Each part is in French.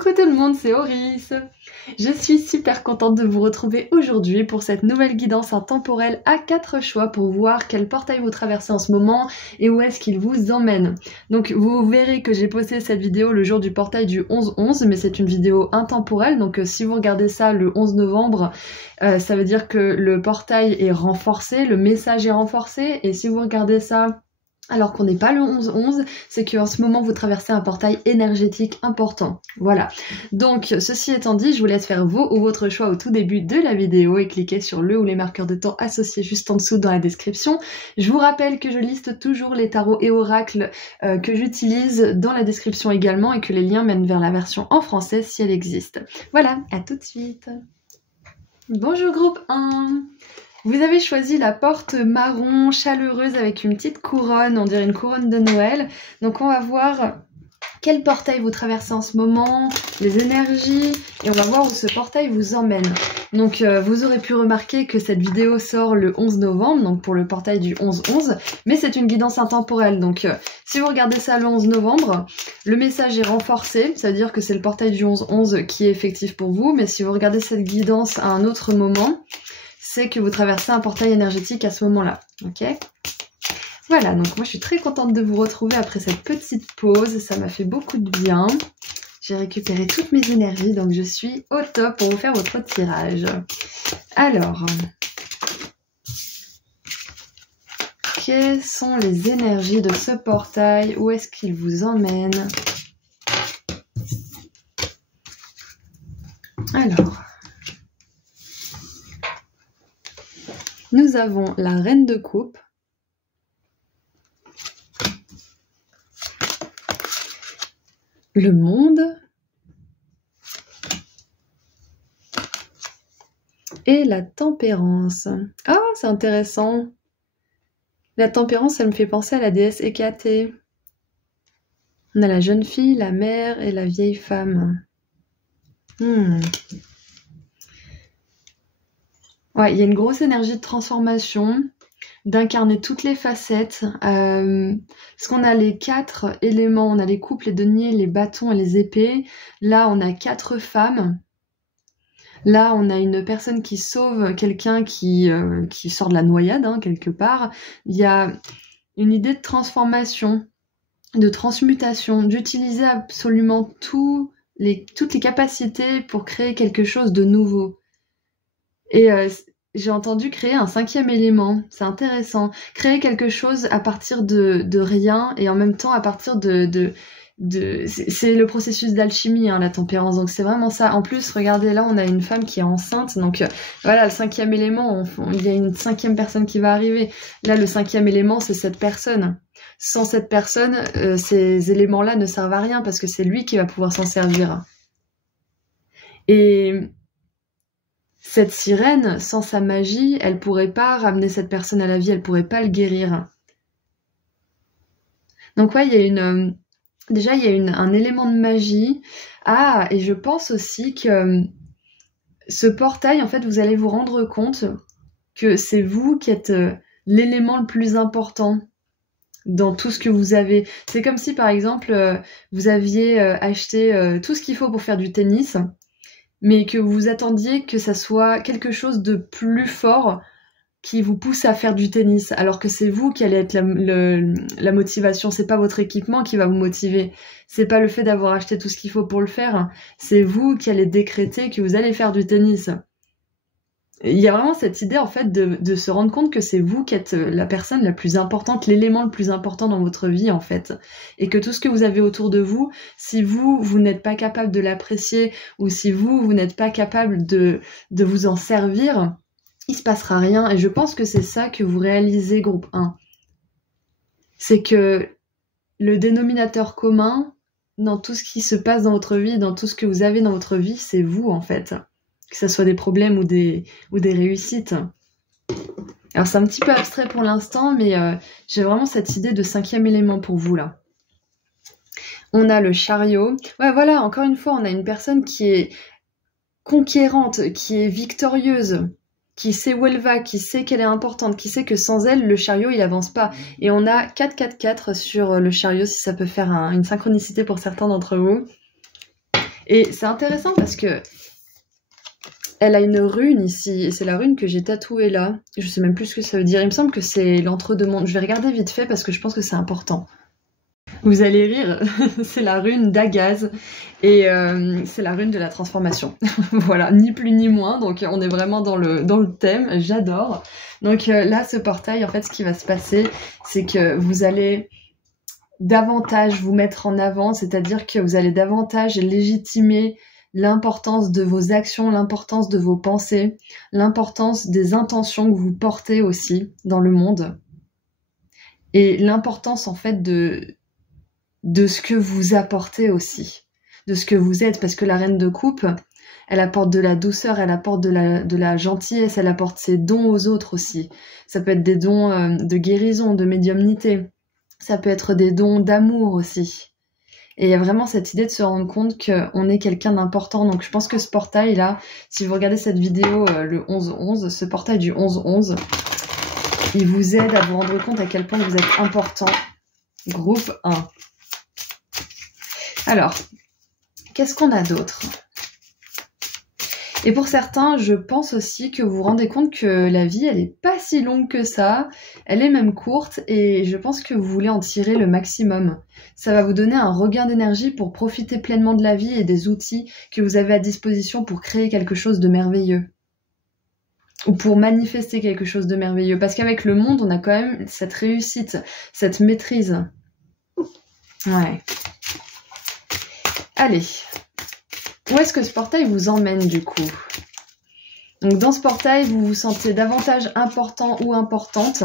Coucou tout le monde, c'est Oris. Je suis super contente de vous retrouver aujourd'hui pour cette nouvelle guidance intemporelle à 4 choix pour voir quel portail vous traversez en ce moment et où est-ce qu'il vous emmène. Donc vous verrez que j'ai posté cette vidéo le jour du portail du 11-11, mais c'est une vidéo intemporelle, donc si vous regardez ça le 11 novembre, ça veut dire que le portail est renforcé, le message est renforcé, et si vous regardez ça alors qu'on n'est pas le 11-11, c'est qu'en ce moment vous traversez un portail énergétique important. Voilà. Donc ceci étant dit, je vous laisse faire vos ou votre choix au tout début de la vidéo et cliquer sur le ou les marqueurs de temps associés juste en dessous dans la description. Je vous rappelle que je liste toujours les tarots et oracles que j'utilise dans la description également et que les liens mènent vers la version en français si elle existe. Voilà, à tout de suite. Bonjour groupe 1. Vous avez choisi la porte marron chaleureuse avec une petite couronne, on dirait une couronne de Noël. Donc on va voir quel portail vous traversez en ce moment, les énergies, et on va voir où ce portail vous emmène. Donc vous aurez pu remarquer que cette vidéo sort le 11 novembre, donc pour le portail du 11-11, mais c'est une guidance intemporelle. Donc si vous regardez ça le 11 novembre, le message est renforcé, ça veut dire que c'est le portail du 11-11 qui est effectif pour vous, mais si vous regardez cette guidance à un autre moment, c'est que vous traversez un portail énergétique à ce moment-là, ok? Voilà, donc moi je suis très contente de vous retrouver après cette petite pause, ça m'a fait beaucoup de bien. J'ai récupéré toutes mes énergies, donc je suis au top pour vous faire votre tirage. Alors, quelles sont les énergies de ce portail? Où est-ce qu'il vous emmène? Alors... nous avons la reine de coupe, le monde et la tempérance. Ah, c'est intéressant. La tempérance, elle me fait penser à la déesse Hécatée. On a la jeune fille, la mère et la vieille femme. Ouais, il y a une grosse énergie de transformation, d'incarner toutes les facettes. Parce qu'on a les 4 éléments, on a les coupes, les deniers, les bâtons et les épées. Là, on a 4 femmes. Là, on a une personne qui sauve quelqu'un qui sort de la noyade, hein, quelque part. Il y a une idée de transformation, de transmutation, d'utiliser absolument toutes les capacités pour créer quelque chose de nouveau. Et j'ai entendu créer un 5e élément, c'est intéressant. Créer quelque chose à partir de rien et en même temps à partir c'est le processus d'alchimie, hein, la tempérance, donc c'est vraiment ça. En plus, regardez, là on a une femme qui est enceinte, donc voilà, le 5e élément, il y a une 5e personne qui va arriver. Là, le 5e élément, c'est cette personne. Sans cette personne, ces éléments-là ne servent à rien parce que c'est lui qui va pouvoir s'en servir. Et... cette sirène, sans sa magie, elle pourrait pas ramener cette personne à la vie, elle pourrait pas le guérir. Donc ouais, il y a déjà il y a un élément de magie. Ah, et je pense aussi que ce portail, en fait, vous allez vous rendre compte que c'est vous qui êtes l'élément le plus important dans tout ce que vous avez. C'est comme si, par exemple, vous aviez acheté tout ce qu'il faut pour faire du tennis, mais que vous attendiez que ça soit quelque chose de plus fort qui vous pousse à faire du tennis, alors que c'est vous qui allez être la motivation, c'est pas votre équipement qui va vous motiver, c'est pas le fait d'avoir acheté tout ce qu'il faut pour le faire, c'est vous qui allez décréter que vous allez faire du tennis. Il y a vraiment cette idée en fait de se rendre compte que c'est vous qui êtes la personne la plus importante, l'élément le plus important dans votre vie en fait. Et que tout ce que vous avez autour de vous, si vous n'êtes pas capable de l'apprécier ou si vous n'êtes pas capable de vous en servir, il se passera rien. Et je pense que c'est ça que vous réalisez groupe 1. C'est que le dénominateur commun dans tout ce qui se passe dans votre vie, dans tout ce que vous avez dans votre vie, c'est vous en fait. Que ce soit des problèmes ou des réussites. Alors c'est un petit peu abstrait pour l'instant, mais j'ai vraiment cette idée de 5e élément pour vous là. On a le chariot. Ouais, voilà, encore une fois, on a une personne qui est conquérante, qui est victorieuse, qui sait où elle va, qui sait qu'elle est importante, qui sait que sans elle, le chariot, il avance pas. Et on a 4-4-4 sur le chariot, si ça peut faire une synchronicité pour certains d'entre vous. Et c'est intéressant parce que elle a une rune ici, et c'est la rune que j'ai tatouée là. Je sais même plus ce que ça veut dire. Il me semble que c'est l'entre-deux-mondes. Je vais regarder vite fait parce que je pense que c'est important. Vous allez rire, c'est la rune d'Agaz et c'est la rune de la transformation. Voilà, ni plus ni moins, donc on est vraiment dans le thème, j'adore. Donc là, ce portail, en fait, ce qui va se passer, c'est que vous allez davantage vous mettre en avant, c'est-à-dire que vous allez davantage légitimer l'importance de vos actions, l'importance de vos pensées, l'importance des intentions que vous portez aussi dans le monde et l'importance en fait de ce que vous apportez aussi, de ce que vous êtes, parce que la reine de coupe, elle apporte de la douceur, elle apporte de la gentillesse, elle apporte ses dons aux autres aussi. Ça peut être des dons de guérison, de médiumnité, ça peut être des dons d'amour aussi. Et il y a vraiment cette idée de se rendre compte qu'on est quelqu'un d'important. Donc je pense que ce portail-là, si vous regardez cette vidéo le 11-11, ce portail du 11-11, il vous aide à vous rendre compte à quel point vous êtes important. Groupe 1. Alors, qu'est-ce qu'on a d'autre? Et pour certains, je pense aussi que vous vous rendez compte que la vie, elle est pas si longue que ça, elle est même courte, et je pense que vous voulez en tirer le maximum. Ça va vous donner un regain d'énergie pour profiter pleinement de la vie et des outils que vous avez à disposition pour créer quelque chose de merveilleux. Ou pour manifester quelque chose de merveilleux. Parce qu'avec le monde, on a quand même cette réussite, cette maîtrise. Ouais. Allez. Où est-ce que ce portail vous emmène du coup? Donc dans ce portail, vous vous sentez davantage important ou importante.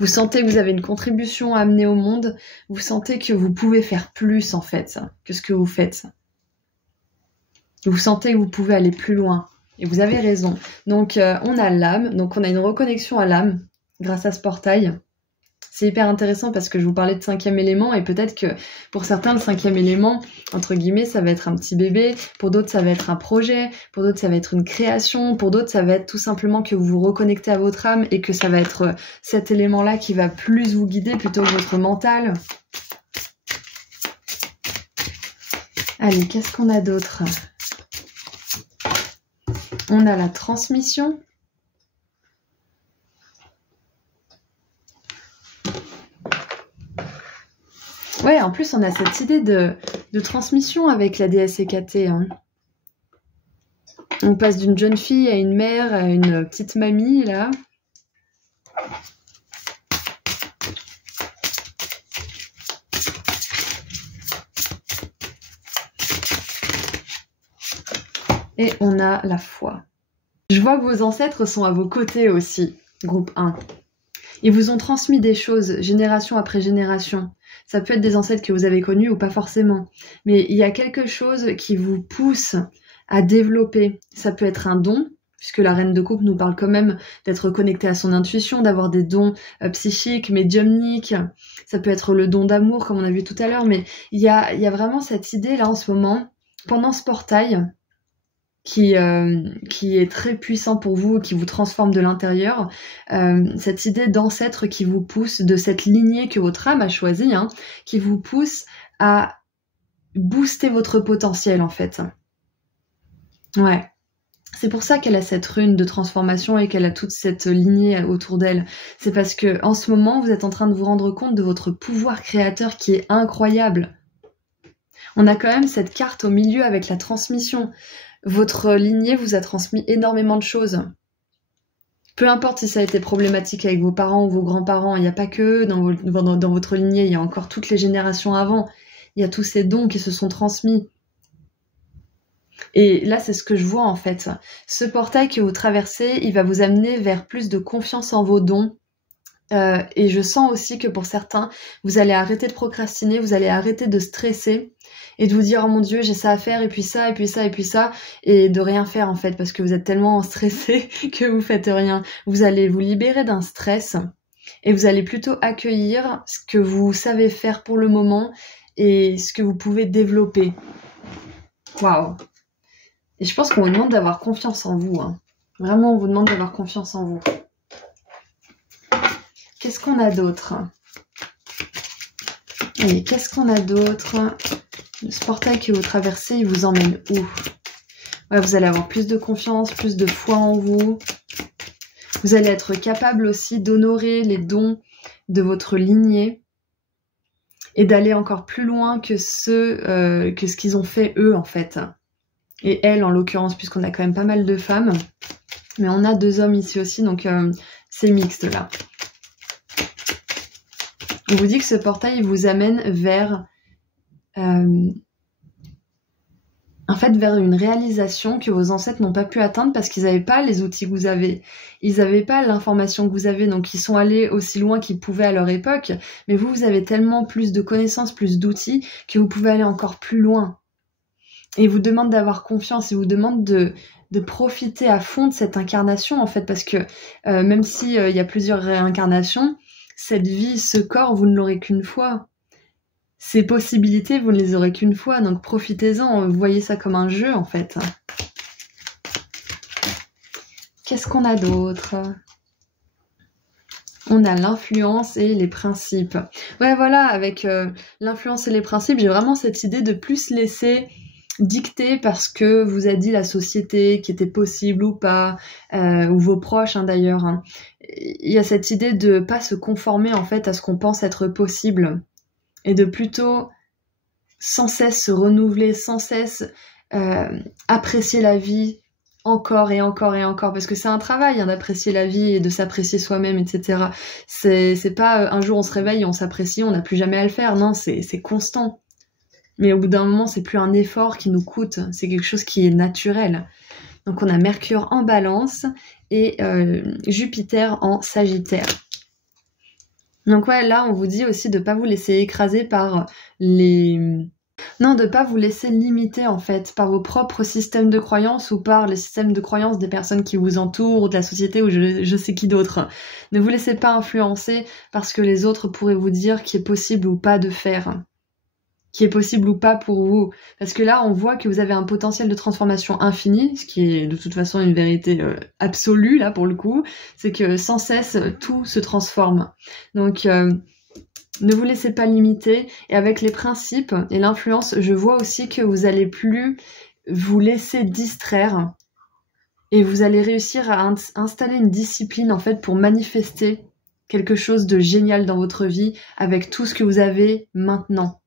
Vous sentez que vous avez une contribution à amener au monde. Vous sentez que vous pouvez faire plus en fait que ce que vous faites. Vous sentez que vous pouvez aller plus loin. Et vous avez raison. Donc on a l'âme, donc on a une reconnexion à l'âme grâce à ce portail. C'est hyper intéressant parce que je vous parlais de 5e élément et peut-être que pour certains, le 5e élément, entre guillemets, ça va être un petit bébé, pour d'autres, ça va être un projet, pour d'autres, ça va être une création, pour d'autres, ça va être tout simplement que vous vous reconnectez à votre âme et que ça va être cet élément-là qui va plus vous guider plutôt que votre mental. Allez, qu'est-ce qu'on a d'autre? On a la transmission. Ouais, en plus, on a cette idée de transmission avec la déesse Hécatée. Hein. On passe d'une jeune fille à une mère, à une petite mamie, là. Et on a la foi. Je vois que vos ancêtres sont à vos côtés aussi, groupe 1. Ils vous ont transmis des choses, génération après génération. Ça peut être des ancêtres que vous avez connus ou pas forcément. Mais il y a quelque chose qui vous pousse à développer. Ça peut être un don, puisque la reine de coupe nous parle quand même d'être connectée à son intuition, d'avoir des dons psychiques, médiumniques. Ça peut être le don d'amour, comme on a vu tout à l'heure. Mais il y a vraiment cette idée là en ce moment, pendant ce portail, qui est très puissant pour vous, qui vous transforme de l'intérieur, cette idée d'ancêtre qui vous pousse, de cette lignée que votre âme a choisie, hein, qui vous pousse à booster votre potentiel en fait. Ouais. C'est pour ça qu'elle a cette rune de transformation et qu'elle a toute cette lignée autour d'elle. C'est parce que en ce moment, vous êtes en train de vous rendre compte de votre pouvoir créateur qui est incroyable. On a quand même cette carte au milieu avec la transmission. Votre lignée vous a transmis énormément de choses. Peu importe si ça a été problématique avec vos parents ou vos grands-parents, il n'y a pas que dans votre lignée, il y a encore toutes les générations avant. Il y a tous ces dons qui se sont transmis. Et là, c'est ce que je vois en fait. Ce portail que vous traversez, il va vous amener vers plus de confiance en vos dons. Et je sens aussi que pour certains, vous allez arrêter de procrastiner, vous allez arrêter de stresser et de vous dire oh mon Dieu j'ai ça à faire et puis ça et puis ça et puis ça et de rien faire en fait parce que vous êtes tellement stressé que vous faites rien. Vous allez vous libérer d'un stress et vous allez plutôt accueillir ce que vous savez faire pour le moment et ce que vous pouvez développer. Waouh! Et je pense qu'on vous demande d'avoir confiance en vous. Hein. Vraiment, on vous demande d'avoir confiance en vous. Qu'est-ce qu'on a d'autre? Et qu'est-ce qu'on a d'autre? Ce portail que vous traversez, il vous emmène où? Ouais, vous allez avoir plus de confiance, plus de foi en vous. Vous allez être capable aussi d'honorer les dons de votre lignée et d'aller encore plus loin que ce qu'ils ont fait eux en fait. Et elle en l'occurrence, puisqu'on a quand même pas mal de femmes. Mais on a 2 hommes ici aussi, donc c'est mixte là. On vous dit que ce portail vous amène vers... en fait, vers une réalisation que vos ancêtres n'ont pas pu atteindre parce qu'ils n'avaient pas les outils que vous avez. Ils n'avaient pas l'information que vous avez, donc ils sont allés aussi loin qu'ils pouvaient à leur époque. Mais vous, vous avez tellement plus de connaissances, plus d'outils, que vous pouvez aller encore plus loin. Et ils vous demandent d'avoir confiance, ils vous demandent de profiter à fond de cette incarnation, en fait, parce que même s'il y a plusieurs réincarnations, cette vie, ce corps, vous ne l'aurez qu'une fois. Ces possibilités, vous ne les aurez qu'une fois, donc profitez-en, voyez ça comme un jeu en fait. Qu'est-ce qu'on a d'autre? On a l'influence et les principes. Ouais voilà, avec l'influence et les principes, j'ai vraiment cette idée de plus laisser dicter parce que vous a dit la société qui était possible ou pas, ou vos proches d'ailleurs. Il y a cette idée de pas se conformer en fait à ce qu'on pense être possible. Et de plutôt sans cesse se renouveler, sans cesse apprécier la vie encore et encore et encore, parce que c'est un travail d'apprécier la vie et de s'apprécier soi-même, etc. C'est pas un jour on se réveille et on s'apprécie, on n'a plus jamais à le faire, non, c'est constant. Mais au bout d'un moment, c'est plus un effort qui nous coûte, c'est quelque chose qui est naturel. Donc on a Mercure en Balance et Jupiter en Sagittaire. Donc ouais, là, on vous dit aussi de pas vous laisser écraser par les... Non, de pas vous laisser limiter, en fait, par vos propres systèmes de croyances ou par les systèmes de croyances des personnes qui vous entourent ou de la société ou je sais qui d'autre. Ne vous laissez pas influencer parce que les autres pourraient vous dire qu'il est possible ou pas de faire. Qui est possible ou pas pour vous. Parce que là, on voit que vous avez un potentiel de transformation infini, ce qui est de toute façon une vérité absolue, là, pour le coup. C'est que sans cesse, tout se transforme. Donc, ne vous laissez pas limiter. Et avec les principes et l'influence, je vois aussi que vous allez plus vous laisser distraire. Et vous allez réussir à installer une discipline, en fait, pour manifester quelque chose de génial dans votre vie avec tout ce que vous avez maintenant.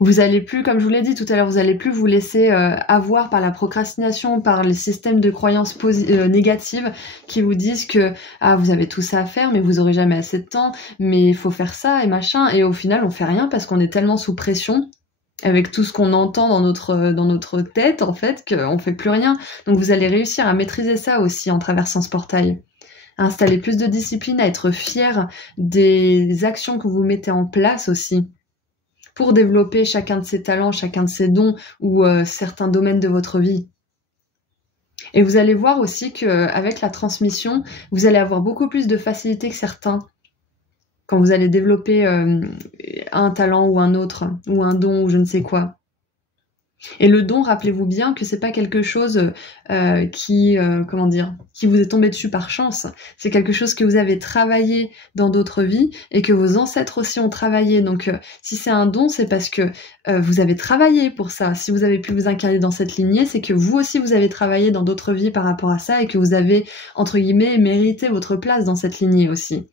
Vous allez plus, comme je vous l'ai dit tout à l'heure, vous allez plus vous laisser avoir par la procrastination, par les systèmes de croyances négatives qui vous disent que vous avez tout ça à faire, mais vous aurez jamais assez de temps, mais il faut faire ça et machin, et au final on fait rien parce qu'on est tellement sous pression avec tout ce qu'on entend dans notre tête en fait qu'on fait plus rien. Donc vous allez réussir à maîtriser ça aussi en traversant ce portail. À installer plus de discipline, à être fier des actions que vous mettez en place aussi, pour développer chacun de ses talents, chacun de ses dons ou certains domaines de votre vie. Et vous allez voir aussi qu'avec la transmission, vous allez avoir beaucoup plus de facilité que certains quand vous allez développer un talent ou un autre, ou un don ou je ne sais quoi. Et le don, rappelez-vous bien que c'est pas quelque chose qui vous est tombé dessus par chance. C'est quelque chose que vous avez travaillé dans d'autres vies et que vos ancêtres aussi ont travaillé. Donc si c'est un don, c'est parce que vous avez travaillé pour ça. Si vous avez pu vous incarner dans cette lignée, c'est que vous aussi vous avez travaillé dans d'autres vies par rapport à ça et que vous avez, entre guillemets, mérité votre place dans cette lignée aussi.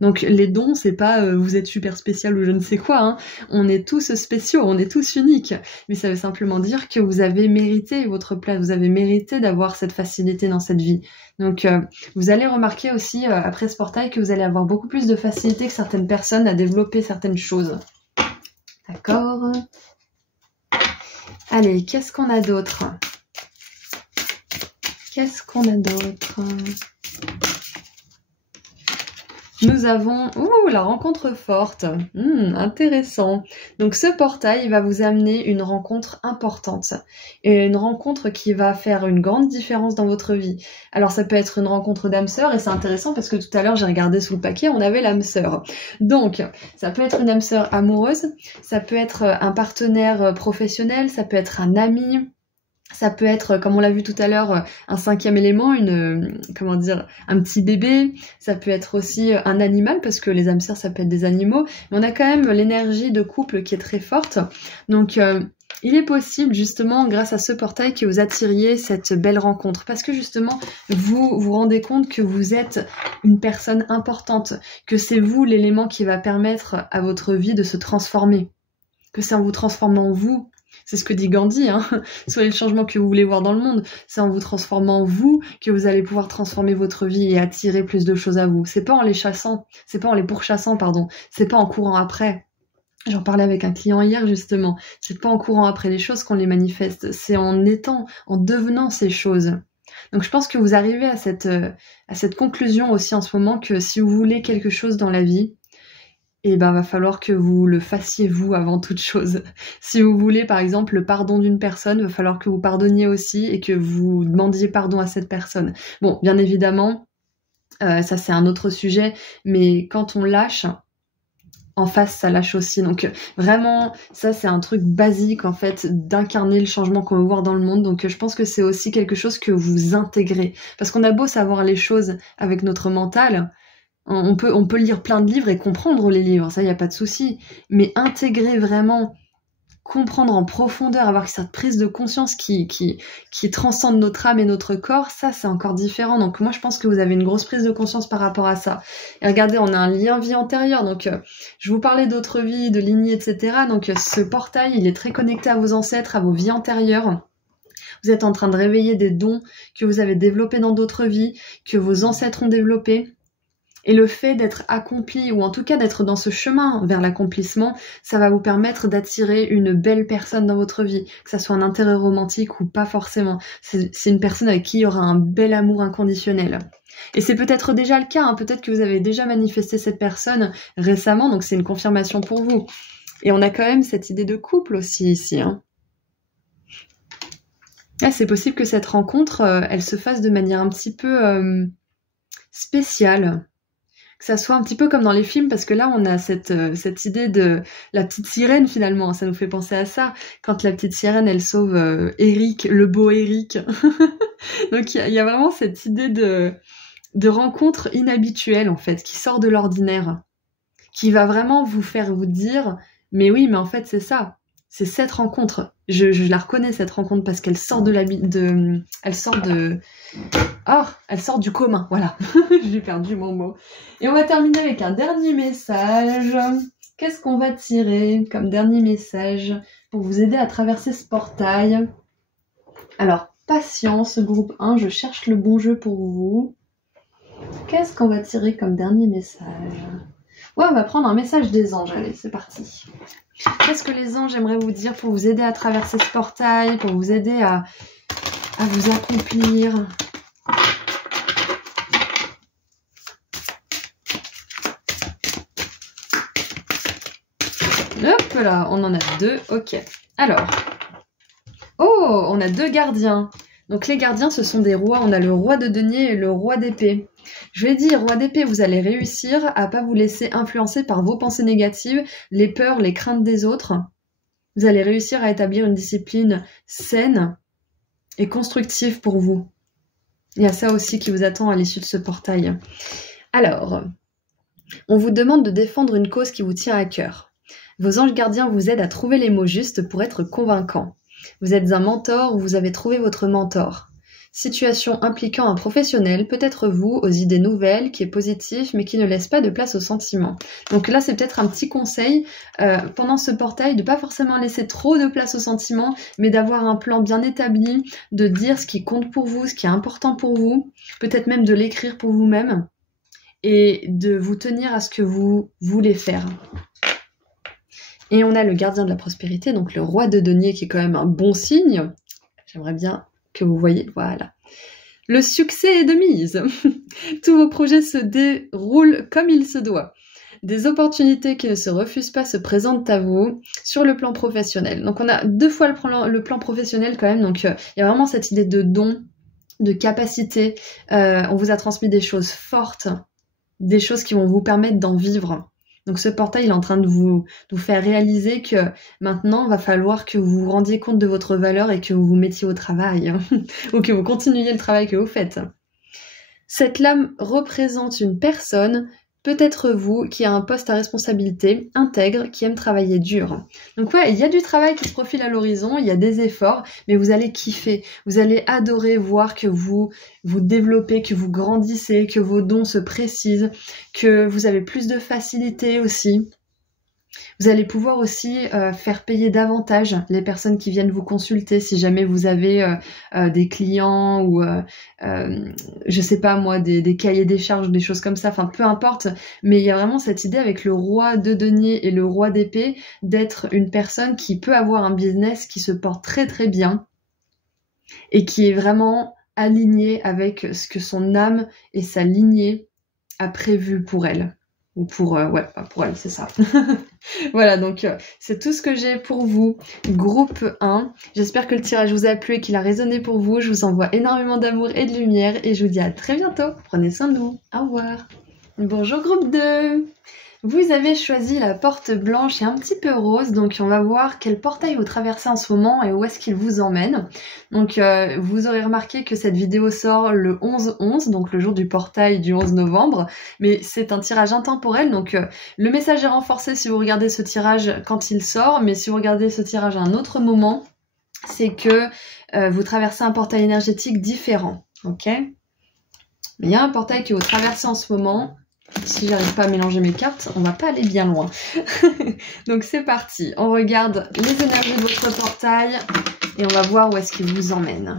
Donc les dons, c'est pas vous êtes super spécial ou je ne sais quoi, hein. On est tous spéciaux, on est tous uniques. Mais ça veut simplement dire que vous avez mérité votre place, vous avez mérité d'avoir cette facilité dans cette vie. Donc vous allez remarquer aussi après ce portail que vous allez avoir beaucoup plus de facilité que certaines personnes à développer certaines choses. D'accord. Allez, qu'est-ce qu'on a d'autre? Qu'est-ce qu'on a d'autre? Nous avons la rencontre forte. Intéressant. Donc ce portail va vous amener une rencontre importante. Et une rencontre qui va faire une grande différence dans votre vie. Alors ça peut être une rencontre d'âme sœur et c'est intéressant parce que tout à l'heure j'ai regardé sous le paquet, on avait l'âme sœur. Donc ça peut être une âme sœur amoureuse, ça peut être un partenaire professionnel, ça peut être un ami, Ça peut être, comme on l'a vu tout à l'heure, un cinquième élément, comment dire, un petit bébé. Ça peut être aussi un animal, parce que les âmes sœurs, ça peut être des animaux. Mais on a quand même l'énergie de couple qui est très forte. Donc, il est possible, justement, grâce à ce portail, que vous attiriez cette belle rencontre. Parce que, justement, vous vous rendez compte que vous êtes une personne importante. Que c'est vous l'élément qui va permettre à votre vie de se transformer. Que c'est en vous transformant vous. C'est ce que dit Gandhi, hein. Soyez le changement que vous voulez voir dans le monde. C'est en vous transformant vous que vous allez pouvoir transformer votre vie et attirer plus de choses à vous. C'est pas en les chassant, c'est pas en les pourchassant, pardon. C'est pas en courant après. J'en parlais avec un client hier, justement. C'est pas en courant après les choses qu'on les manifeste. C'est en devenant ces choses. Donc je pense que vous arrivez à cette conclusion aussi en ce moment que si vous voulez quelque chose dans la vie, et ben va falloir que vous le fassiez vous avant toute chose. Si vous voulez par exemple le pardon d'une personne, va falloir que vous pardonniez aussi et que vous demandiez pardon à cette personne. Bon, bien évidemment, ça c'est un autre sujet, mais quand on lâche, en face ça lâche aussi. Donc vraiment, ça c'est un truc basique en fait, d'incarner le changement qu'on veut voir dans le monde. Donc je pense que c'est aussi quelque chose que vous intégrez. Parce qu'on a beau savoir les choses avec notre mental, on peut lire plein de livres et comprendre les livres, ça y a pas de souci. Mais intégrer vraiment, comprendre en profondeur, avoir cette prise de conscience qui transcende notre âme et notre corps, ça c'est encore différent. Donc moi je pense que vous avez une grosse prise de conscience par rapport à ça. Et regardez, on a un lien vie antérieure, donc je vous parlais d'autres vies, de lignées, etc. Donc ce portail, il est très connecté à vos ancêtres, à vos vies antérieures. Vous êtes en train de réveiller des dons que vous avez développés dans d'autres vies, que vos ancêtres ont développés. Et le fait d'être accompli, ou en tout cas d'être dans ce chemin vers l'accomplissement, ça va vous permettre d'attirer une belle personne dans votre vie, que ça soit un intérêt romantique ou pas forcément. C'est une personne avec qui il y aura un bel amour inconditionnel. Et c'est peut-être déjà le cas, hein. Peut-être que vous avez déjà manifesté cette personne récemment, donc c'est une confirmation pour vous. Et on a quand même cette idée de couple aussi ici, hein. Là, c'est possible que cette rencontre, elle se fasse de manière un petit peu spéciale. Que ça soit un petit peu comme dans les films, parce que là on a cette idée de la petite sirène finalement, ça nous fait penser à ça, quand la petite sirène elle sauve Eric, le beau Eric. Donc il y a vraiment cette idée de rencontre inhabituelle en fait, qui sort de l'ordinaire, qui va vraiment vous faire vous dire, mais oui mais en fait c'est ça, c'est cette rencontre, je la reconnais cette rencontre parce qu'elle sort elle sort du commun, voilà. J'ai perdu mon mot. Et on va terminer avec un dernier message. Qu'est-ce qu'on va tirer comme dernier message pour vous aider à traverser ce portail? Alors, patience, groupe 1, je cherche le bon jeu pour vous. Qu'est-ce qu'on va tirer comme dernier message? Ouais, on va prendre un message des anges, allez, c'est parti. Qu'est-ce que les anges aimeraient vous dire pour vous aider à traverser ce portail, pour vous aider à vous accomplir? Hop là, on en a 2, ok. Alors, oh, on a 2 gardiens. Donc les gardiens, ce sont des rois. On a le roi de denier et le roi d'épée. Je vais dire, roi d'épée, vous allez réussir à pas vous laisser influencer par vos pensées négatives, les peurs, les craintes des autres. Vous allez réussir à établir une discipline saine et constructive pour vous. Il y a ça aussi qui vous attend à l'issue de ce portail. Alors, on vous demande de défendre une cause qui vous tient à cœur. Vos anges gardiens vous aident à trouver les mots justes pour être convaincants. Vous êtes un mentor ou vous avez trouvé votre mentor. Situation impliquant un professionnel, peut-être vous, aux idées nouvelles, qui est positif, mais qui ne laisse pas de place aux sentiments. Donc là, c'est peut-être un petit conseil pendant ce portail, de pas forcément laisser trop de place aux sentiments, mais d'avoir un plan bien établi, de dire ce qui compte pour vous, ce qui est important pour vous, peut-être même de l'écrire pour vous-même, et de vous tenir à ce que vous voulez faire. Et on a le gardien de la prospérité, donc le roi de denier, qui est quand même un bon signe. J'aimerais bien que vous voyez, voilà. Le succès est de mise. Tous vos projets se déroulent comme il se doit. Des opportunités qui ne se refusent pas se présentent à vous sur le plan professionnel. Donc on a 2 fois le plan professionnel quand même, donc il y a vraiment cette idée de don, de capacité. On vous a transmis des choses fortes, des choses qui vont vous permettre d'en vivre. Donc ce portail il est en train de vous faire réaliser que maintenant il va falloir que vous vous rendiez compte de votre valeur et que vous vous mettiez au travail ou que vous continuiez le travail que vous faites. Cette lame représente une personne, peut-être vous, qui a un poste à responsabilité, intègre, qui aime travailler dur. Donc ouais, il y a du travail qui se profile à l'horizon, il y a des efforts, mais vous allez kiffer, vous allez adorer voir que vous vous développez, que vous grandissez, que vos dons se précisent, que vous avez plus de facilité aussi. Vous allez pouvoir aussi faire payer davantage les personnes qui viennent vous consulter si jamais vous avez des clients ou je sais pas moi des cahiers des charges, des choses comme ça, enfin peu importe, mais il y a vraiment cette idée avec le roi de denier et le roi d'épée d'être une personne qui peut avoir un business qui se porte très très bien et qui est vraiment aligné avec ce que son âme et sa lignée a prévu pour elle. Ou pour elle, c'est ça. Voilà, donc c'est tout ce que j'ai pour vous. Groupe 1. J'espère que le tirage vous a plu et qu'il a résonné pour vous. Je vous envoie énormément d'amour et de lumière et je vous dis à très bientôt. Prenez soin de vous. Au revoir. Bonjour groupe 2. Vous avez choisi la porte blanche et un petit peu rose, donc on va voir quel portail vous traversez en ce moment et où est-ce qu'il vous emmène. Donc vous aurez remarqué que cette vidéo sort le 11-11, donc le jour du portail du 11 novembre, mais c'est un tirage intemporel, donc le message est renforcé si vous regardez ce tirage quand il sort, mais si vous regardez ce tirage à un autre moment, c'est que vous traversez un portail énergétique différent, ok? Mais il y a un portail que vous traversez en ce moment. Si j'arrive pas à mélanger mes cartes, on va pas aller bien loin. Donc c'est parti, on regarde les énergies de votre portail et on va voir où est-ce qu'il vous emmène.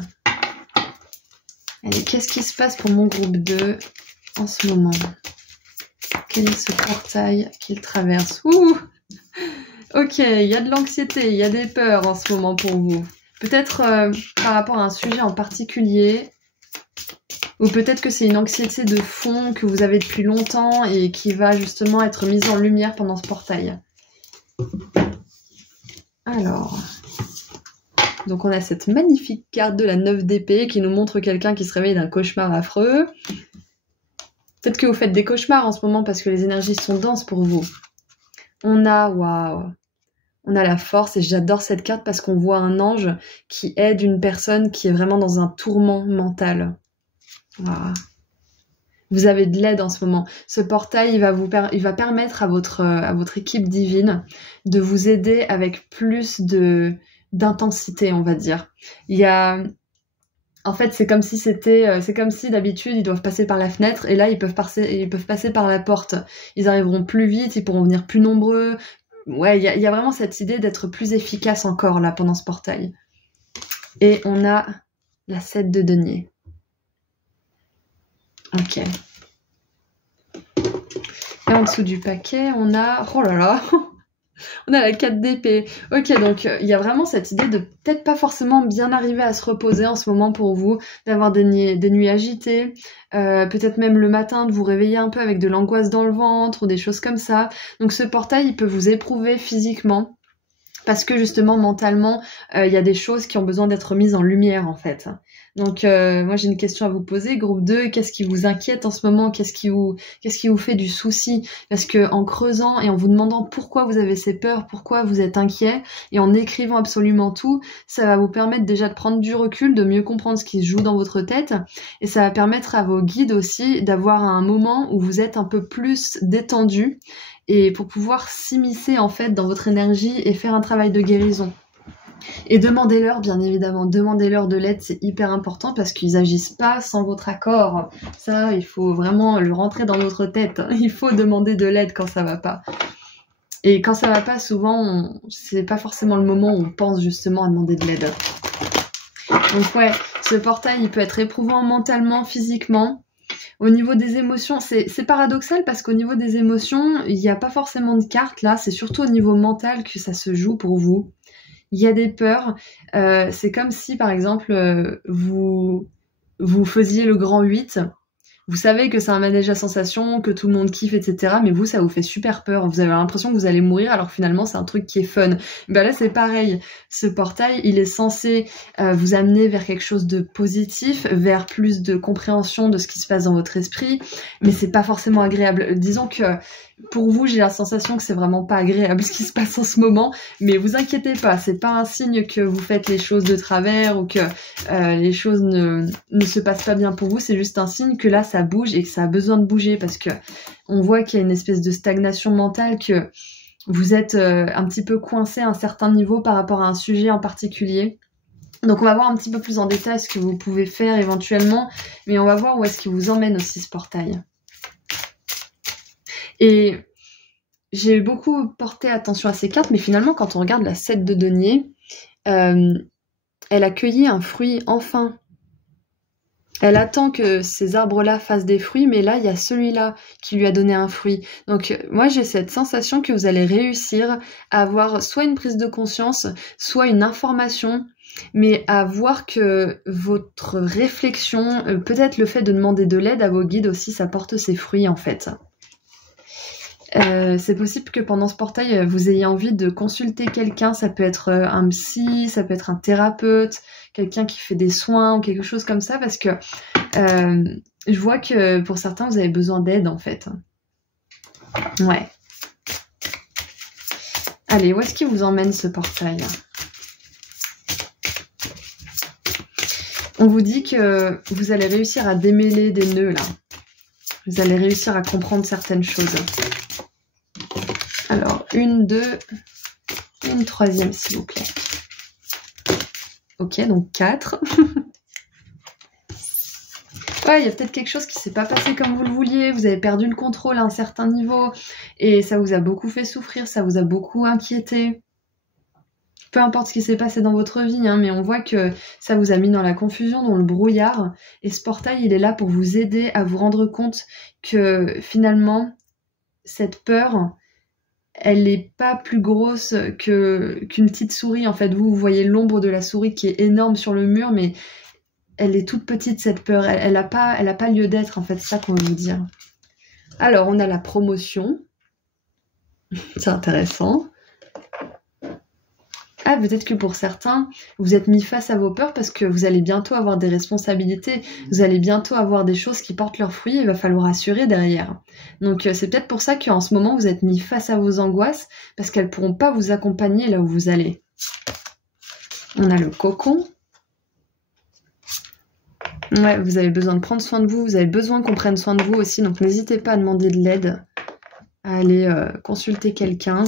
Allez, qu'est-ce qui se passe pour mon groupe 2 en ce moment? Quel est ce portail qu'il traverse? Ouh! Ok, il y a de l'anxiété, il y a des peurs en ce moment pour vous. Peut-être par rapport à un sujet en particulier. Ou peut-être que c'est une anxiété de fond que vous avez depuis longtemps et qui va justement être mise en lumière pendant ce portail. Alors, donc on a cette magnifique carte de la 9 d'épée qui nous montre quelqu'un qui se réveille d'un cauchemar affreux. Peut-être que vous faites des cauchemars en ce moment parce que les énergies sont denses pour vous. On a, waouh, on a la force et j'adore cette carte parce qu'on voit un ange qui aide une personne qui est vraiment dans un tourment mental. Voilà. Vous avez de l'aide en ce moment. Ce portail, il va permettre à votre équipe divine de vous aider avec plus d'intensité, on va dire. En fait, c'est comme si d'habitude ils doivent passer par la fenêtre et là ils peuvent passer par la porte. Ils arriveront plus vite, ils pourront venir plus nombreux. Ouais, il y a vraiment cette idée d'être plus efficace encore là pendant ce portail. Et on a la 7 de denier. Ok. Et en dessous du paquet, on a... Oh là là. On a la 4 d'épée. Ok, donc il y a vraiment cette idée de peut-être pas forcément bien arriver à se reposer en ce moment pour vous, d'avoir des nuits agitées, peut-être même le matin de vous réveiller un peu avec de l'angoisse dans le ventre ou des choses comme ça. Donc ce portail, il peut vous éprouver physiquement parce que justement mentalement, il y a des choses qui ont besoin d'être mises en lumière en fait. Donc moi j'ai une question à vous poser, groupe 2, qu'est-ce qui vous inquiète en ce moment? Qu'est-ce qui vous fait du souci? Parce que en creusant et en vous demandant pourquoi vous avez ces peurs, pourquoi vous êtes inquiet, et en écrivant absolument tout, ça va vous permettre déjà de prendre du recul, de mieux comprendre ce qui se joue dans votre tête, et ça va permettre à vos guides aussi d'avoir un moment où vous êtes un peu plus détendu, et pour pouvoir s'immiscer en fait dans votre énergie et faire un travail de guérison. Et demandez-leur, bien évidemment, demandez-leur de l'aide, c'est hyper important parce qu'ils agissent pas sans votre accord. Ça, il faut vraiment le rentrer dans notre tête. Il faut demander de l'aide quand ça va pas. Et quand ça va pas, souvent, c'est pas forcément le moment où on pense justement à demander de l'aide. Donc ouais, ce portail, il peut être éprouvant mentalement, physiquement. Au niveau des émotions, c'est paradoxal parce qu'au niveau des émotions, il n'y a pas forcément de carte là, c'est surtout au niveau mental que ça se joue pour vous. Il y a des peurs, c'est comme si par exemple vous faisiez le grand 8, vous savez que c'est un manège à sensations, que tout le monde kiffe, etc. Mais vous, ça vous fait super peur. Vous avez l'impression que vous allez mourir alors que finalement, c'est un truc qui est fun. Ben là, c'est pareil. Ce portail, il est censé vous amener vers quelque chose de positif, vers plus de compréhension de ce qui se passe dans votre esprit. Mais c'est pas forcément agréable. Disons que pour vous, j'ai la sensation que c'est vraiment pas agréable ce qui se passe en ce moment. Mais vous inquiétez pas, c'est pas un signe que vous faites les choses de travers ou que les choses ne se passent pas bien pour vous. C'est juste un signe que là, ça bouge et que ça a besoin de bouger parce que on voit qu'il y a une espèce de stagnation mentale, que vous êtes un petit peu coincé à un certain niveau par rapport à un sujet en particulier. Donc on va voir un petit peu plus en détail ce que vous pouvez faire éventuellement, mais on va voir où est-ce qu'il vous emmène aussi ce portail. Et j'ai beaucoup porté attention à ces cartes, mais finalement quand on regarde la 7 de denier, elle a cueilli un fruit enfin. Elle attend que ces arbres-là fassent des fruits, mais là, il y a celui-là qui lui a donné un fruit. Donc, moi, j'ai cette sensation que vous allez réussir à avoir soit une prise de conscience, soit une information, mais à voir que votre réflexion, peut-être le fait de demander de l'aide à vos guides aussi, ça porte ses fruits, en fait. C'est possible que pendant ce portail, vous ayez envie de consulter quelqu'un. Ça peut être un psy, ça peut être un thérapeute, quelqu'un qui fait des soins ou quelque chose comme ça, parce que je vois que pour certains, vous avez besoin d'aide, en fait. Ouais. Allez, où est-ce qu'il vous emmène ce portail? On vous dit que vous allez réussir à démêler des nœuds, là. Vous allez réussir à comprendre certaines choses. Alors, une troisième, s'il vous plaît. Ok, donc 4. Ouais, il y a peut-être quelque chose qui s'est pas passé comme vous le vouliez. Vous avez perdu le contrôle à un certain niveau. Et ça vous a beaucoup fait souffrir, ça vous a beaucoup inquiété. Peu importe ce qui s'est passé dans votre vie, hein, mais on voit que ça vous a mis dans la confusion, dans le brouillard. Et ce portail, il est là pour vous aider à vous rendre compte que finalement, cette peur, elle n'est pas plus grosse qu'une petite souris. En fait, vous voyez l'ombre de la souris qui est énorme sur le mur, mais elle est toute petite, cette peur. Elle n'a pas lieu d'être, en fait. C'est ça qu'on veut vous dire. Alors, on a la promotion. C'est intéressant. Ah, peut-être que pour certains, vous êtes mis face à vos peurs parce que vous allez bientôt avoir des responsabilités, vous allez bientôt avoir des choses qui portent leurs fruits et il va falloir assurer derrière. Donc c'est peut-être pour ça qu'en ce moment, vous êtes mis face à vos angoisses parce qu'elles ne pourront pas vous accompagner là où vous allez. On a le cocon. Ouais, vous avez besoin de prendre soin de vous, vous avez besoin qu'on prenne soin de vous aussi, donc n'hésitez pas à demander de l'aide, à aller consulter quelqu'un.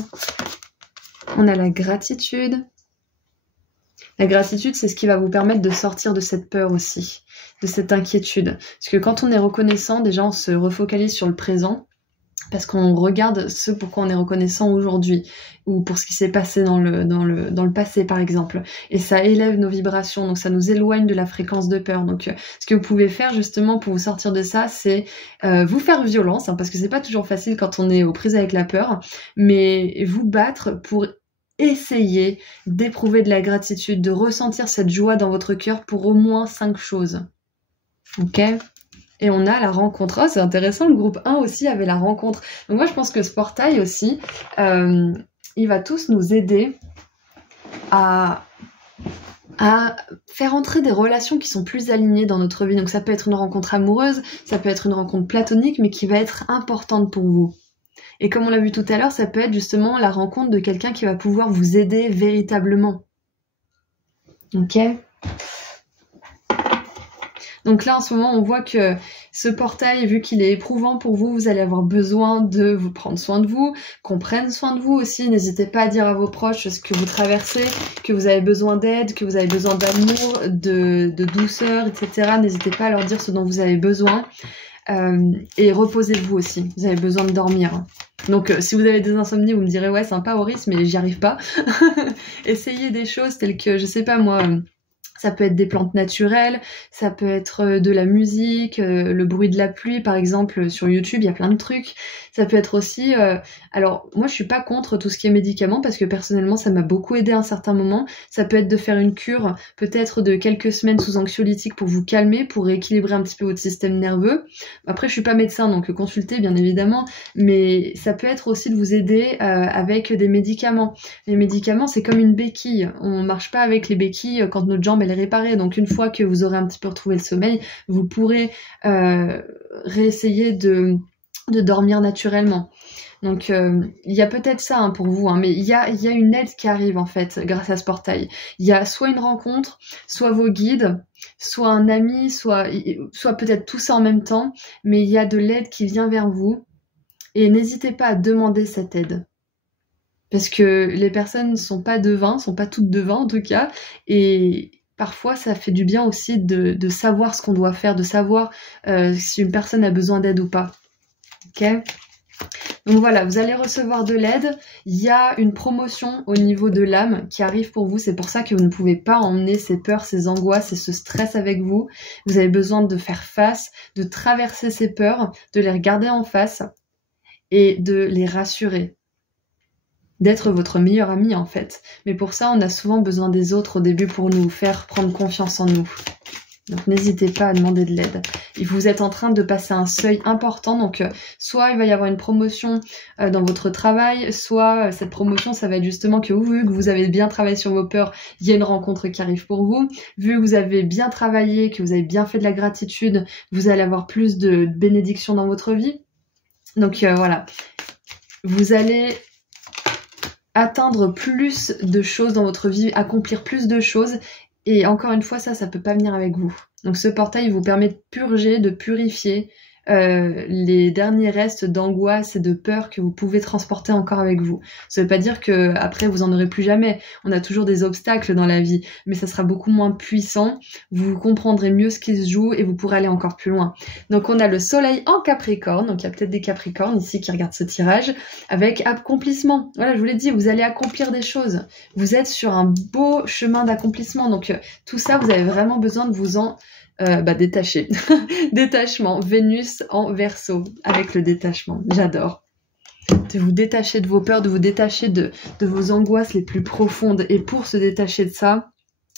On a la gratitude. La gratitude, c'est ce qui va vous permettre de sortir de cette peur aussi, de cette inquiétude. Parce que quand on est reconnaissant, déjà, on se refocalise sur le présent, parce qu'on regarde ce pourquoi on est reconnaissant aujourd'hui, ou pour ce qui s'est passé dans le passé, par exemple. Et ça élève nos vibrations, donc ça nous éloigne de la fréquence de peur. Donc, ce que vous pouvez faire, justement, pour vous sortir de ça, c'est vous faire violence, hein, parce que c'est pas toujours facile quand on est aux prises avec la peur, mais vous battre pour essayez d'éprouver de la gratitude, de ressentir cette joie dans votre cœur pour au moins 5 choses. Ok? Et on a la rencontre. Oh, c'est intéressant, le groupe 1 aussi avait la rencontre. Donc moi, je pense que ce portail aussi, il va tous nous aider à faire entrer des relations qui sont plus alignées dans notre vie. Donc ça peut être une rencontre amoureuse, ça peut être une rencontre platonique, mais qui va être importante pour vous. Et comme on l'a vu tout à l'heure, ça peut être justement la rencontre de quelqu'un qui va pouvoir vous aider véritablement. Ok ? Donc là, en ce moment, on voit que ce portail, vu qu'il est éprouvant pour vous, vous allez avoir besoin de vous prendre soin de vous, qu'on prenne soin de vous aussi. N'hésitez pas à dire à vos proches ce que vous traversez, que vous avez besoin d'aide, que vous avez besoin d'amour, de douceur, etc. N'hésitez pas à leur dire ce dont vous avez besoin. Et reposez-vous aussi, vous avez besoin de dormir. Donc si vous avez des insomnies, vous me direz ouais sympa Auris, mais j'y arrive pas. Essayez des choses telles que, je sais pas moi, ça peut être des plantes naturelles, ça peut être de la musique, le bruit de la pluie par exemple sur YouTube, il y a plein de trucs. Ça peut être aussi... alors, moi, je suis pas contre tout ce qui est médicaments parce que personnellement, ça m'a beaucoup aidé à un certain moment. Ça peut être de faire une cure, peut-être de quelques semaines sous anxiolytique pour vous calmer, pour rééquilibrer un petit peu votre système nerveux. Après, je suis pas médecin, donc consultez, bien évidemment. Mais ça peut être aussi de vous aider avec des médicaments. Les médicaments, c'est comme une béquille. On marche pas avec les béquilles quand notre jambe elle est réparée. Donc, une fois que vous aurez un petit peu retrouvé le sommeil, vous pourrez réessayer de dormir naturellement. Donc il y a peut-être ça pour vous, mais il y a une aide qui arrive en fait grâce à ce portail. Il y a soit une rencontre, soit vos guides, soit un ami, soit peut-être tout ça en même temps, mais il y a de l'aide qui vient vers vous et n'hésitez pas à demander cette aide. Parce que les personnes ne sont pas devins, sont pas toutes devins en tout cas, et parfois, ça fait du bien aussi de savoir ce qu'on doit faire, de savoir si une personne a besoin d'aide ou pas. Ok ? Donc voilà, vous allez recevoir de l'aide. Il y a une promotion au niveau de l'âme qui arrive pour vous. C'est pour ça que vous ne pouvez pas emmener ces peurs, ces angoisses et ce stress avec vous. Vous avez besoin de faire face, de traverser ces peurs, de les regarder en face et de les rassurer. D'être votre meilleur ami en fait. Mais pour ça, on a souvent besoin des autres au début pour nous faire prendre confiance en nous. Donc n'hésitez pas à demander de l'aide. Et vous êtes en train de passer un seuil important, donc soit il va y avoir une promotion dans votre travail, soit cette promotion, ça va être justement que vu que vous avez bien travaillé sur vos peurs, il y a une rencontre qui arrive pour vous. Vu que vous avez bien travaillé, que vous avez bien fait de la gratitude, vous allez avoir plus de bénédictions dans votre vie. Donc voilà, vous allez atteindre plus de choses dans votre vie, accomplir plus de choses. Et encore une fois, ça peut pas venir avec vous. Donc ce portail vous permet de purger, de purifier les derniers restes d'angoisse et de peur que vous pouvez transporter encore avec vous. Ça veut pas dire que après vous en aurez plus jamais. On a toujours des obstacles dans la vie, mais ça sera beaucoup moins puissant. Vous comprendrez mieux ce qui se joue et vous pourrez aller encore plus loin. Donc on a le soleil en Capricorne, donc il y a peut-être des Capricornes ici qui regardent ce tirage, avec accomplissement. Voilà, je vous l'ai dit, vous allez accomplir des choses. Vous êtes sur un beau chemin d'accomplissement. Donc tout ça, vous avez vraiment besoin de vous en détacher. Détachement, Vénus en Verseau, avec le détachement, j'adore. De vous détacher de vos peurs, de vous détacher de vos angoisses les plus profondes. Et pour se détacher de ça,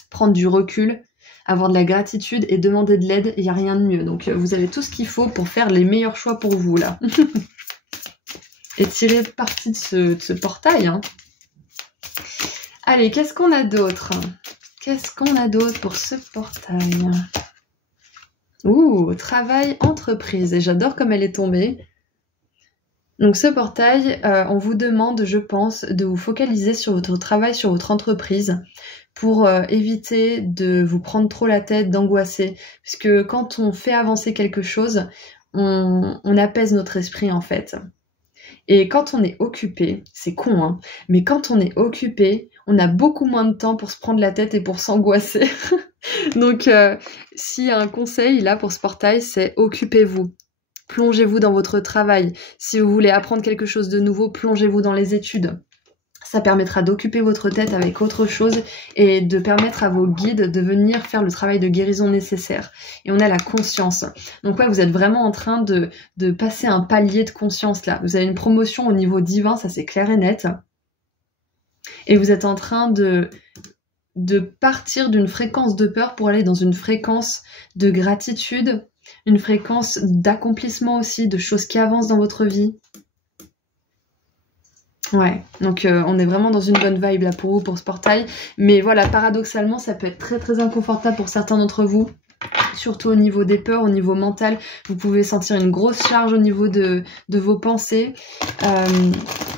prendre du recul, avoir de la gratitude et demander de l'aide, il n'y a rien de mieux. Donc vous avez tout ce qu'il faut pour faire les meilleurs choix pour vous là. Et tirer parti de ce portail. Allez, qu'est-ce qu'on a d'autre? Qu'est-ce qu'on a d'autre pour ce portail? Ouh, travail, entreprise. Et j'adore comme elle est tombée. Donc ce portail, on vous demande, je pense, de vous focaliser sur votre travail, sur votre entreprise, pour éviter de vous prendre trop la tête, d'angoisser. Puisque quand on fait avancer quelque chose, on apaise notre esprit en fait. Et quand on est occupé, c'est con, mais quand on est occupé, on a beaucoup moins de temps pour se prendre la tête et pour s'angoisser. Donc, s'il y a un conseil là pour ce portail, c'est occupez-vous. Plongez-vous dans votre travail. Si vous voulez apprendre quelque chose de nouveau, plongez-vous dans les études. Ça permettra d'occuper votre tête avec autre chose et de permettre à vos guides de venir faire le travail de guérison nécessaire. Et on a la conscience. Donc ouais, vous êtes vraiment en train de passer un palier de conscience là. Vous avez une promotion au niveau divin, ça c'est clair et net. Et vous êtes en train de partir d'une fréquence de peur pour aller dans une fréquence de gratitude, une fréquence d'accomplissement aussi, de choses qui avancent dans votre vie. Ouais, donc on est vraiment dans une bonne vibe là pour vous, pour ce portail. Mais voilà, paradoxalement, ça peut être très très inconfortable pour certains d'entre vous. Surtout au niveau des peurs, au niveau mental. Vous pouvez sentir une grosse charge au niveau de vos pensées.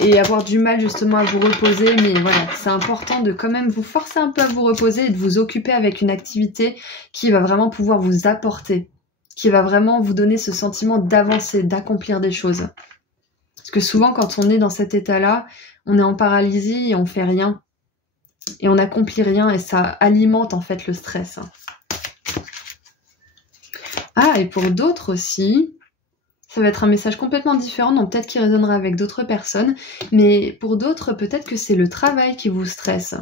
Et avoir du mal justement à vous reposer. Mais voilà, c'est important de quand même vous forcer un peu à vous reposer et de vous occuper avec une activité qui va vraiment pouvoir vous apporter. Qui va vraiment vous donner ce sentiment d'avancer, d'accomplir des choses. Parce que souvent, quand on est dans cet état-là, on est en paralysie et on fait rien. Et on n'accomplit rien et ça alimente en fait le stress. Ah, et pour d'autres aussi, ça va être un message complètement différent, donc peut-être qu'il résonnera avec d'autres personnes. Mais pour d'autres, peut-être que c'est le travail qui vous stresse.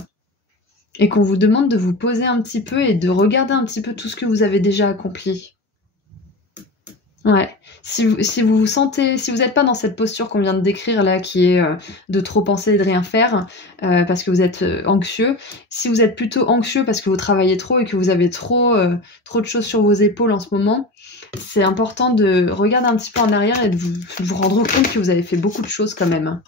Et qu'on vous demande de vous poser un petit peu et de regarder un petit peu tout ce que vous avez déjà accompli. Ouais. Si vous vous sentez, si vous n'êtes pas dans cette posture qu'on vient de décrire là, qui est de trop penser et de rien faire, parce que vous êtes anxieux, si vous êtes plutôt anxieux parce que vous travaillez trop et que vous avez trop de choses sur vos épaules en ce moment, c'est important de regarder un petit peu en arrière et de vous rendre compte que vous avez fait beaucoup de choses quand même.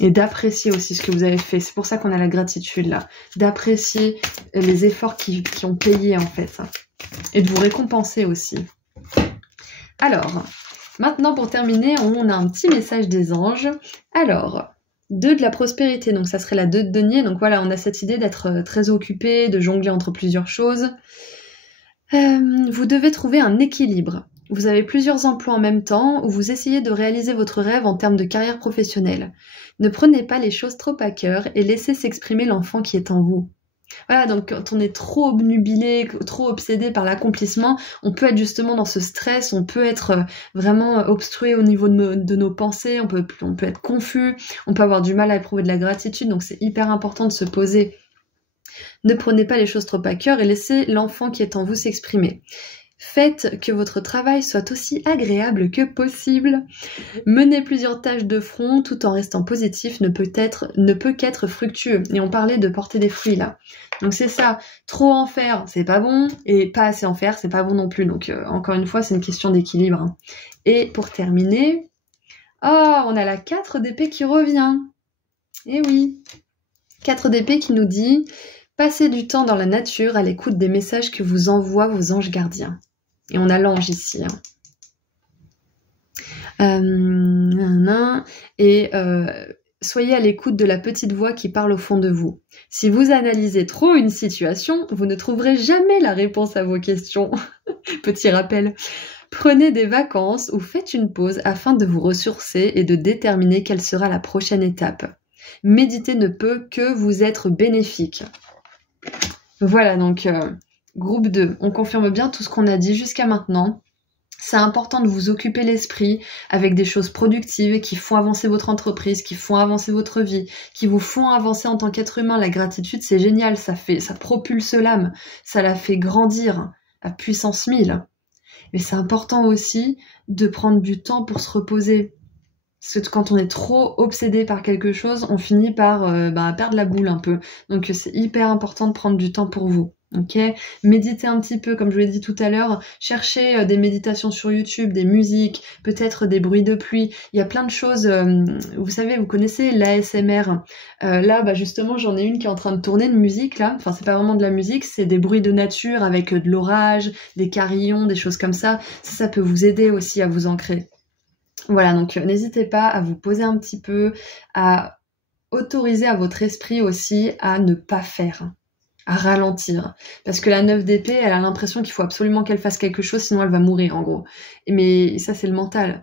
Et d'apprécier aussi ce que vous avez fait. C'est pour ça qu'on a la gratitude là. D'apprécier les efforts qui ont payé en fait. Et de vous récompenser aussi. Alors, maintenant pour terminer, on a un petit message des anges. Alors, 2 de la prospérité, donc ça serait la 2 de denier. Donc voilà, on a cette idée d'être très occupé, de jongler entre plusieurs choses. Vous devez trouver un équilibre. Vous avez plusieurs emplois en même temps où vous essayez de réaliser votre rêve en termes de carrière professionnelle. Ne prenez pas les choses trop à cœur et laissez s'exprimer l'enfant qui est en vous. Voilà, donc quand on est trop obnubilé, trop obsédé par l'accomplissement, on peut être justement dans ce stress, on peut être vraiment obstrué au niveau de nos pensées, on peut être confus, on peut avoir du mal à éprouver de la gratitude, donc c'est hyper important de se poser. Ne prenez pas les choses trop à cœur et laissez l'enfant qui est en vous s'exprimer. Faites que votre travail soit aussi agréable que possible. Mener plusieurs tâches de front tout en restant positif ne peut qu'être fructueux. Et on parlait de porter des fruits là. Donc c'est ça, trop en faire, c'est pas bon, et pas assez en faire, c'est pas bon non plus. Donc encore une fois, c'est une question d'équilibre. Hein. Et pour terminer, on a la 4 d'épée qui revient. Eh oui, 4 d'épée qui nous dit « Passez du temps dans la nature à l'écoute des messages que vous envoient vos anges gardiens. » Et on a l'ange ici. Soyez à l'écoute de la petite voix qui parle au fond de vous. Si vous analysez trop une situation, vous ne trouverez jamais la réponse à vos questions. Petit rappel. Prenez des vacances ou faites une pause afin de vous ressourcer et de déterminer quelle sera la prochaine étape. Méditer ne peut que vous être bénéfique. Voilà, donc groupe 2. On confirme bien tout ce qu'on a dit jusqu'à maintenant. C'est important de vous occuper l'esprit avec des choses productives qui font avancer votre entreprise, qui font avancer votre vie, qui vous font avancer en tant qu'être humain. La gratitude, c'est génial, ça propulse l'âme, ça la fait grandir à puissance 1000. Mais c'est important aussi de prendre du temps pour se reposer. Parce que quand on est trop obsédé par quelque chose, on finit par perdre la boule un peu. Donc c'est hyper important de prendre du temps pour vous. Ok, méditez un petit peu, comme je vous l'ai dit tout à l'heure, cherchez des méditations sur YouTube, des musiques, peut-être des bruits de pluie. Il y a plein de choses. Vous savez, vous connaissez l'ASMR. Là, justement, j'en ai une qui est en train de tourner de musique là. Enfin, c'est pas vraiment de la musique, c'est des bruits de nature avec de l'orage, des carillons, des choses comme ça. Ça peut vous aider aussi à vous ancrer. Voilà, donc n'hésitez pas à vous poser un petit peu, à autoriser à votre esprit aussi à ne pas faire, à ralentir. Parce que la 9 d'épée, elle a l'impression qu'il faut absolument qu'elle fasse quelque chose, sinon elle va mourir en gros. Mais ça, c'est le mental.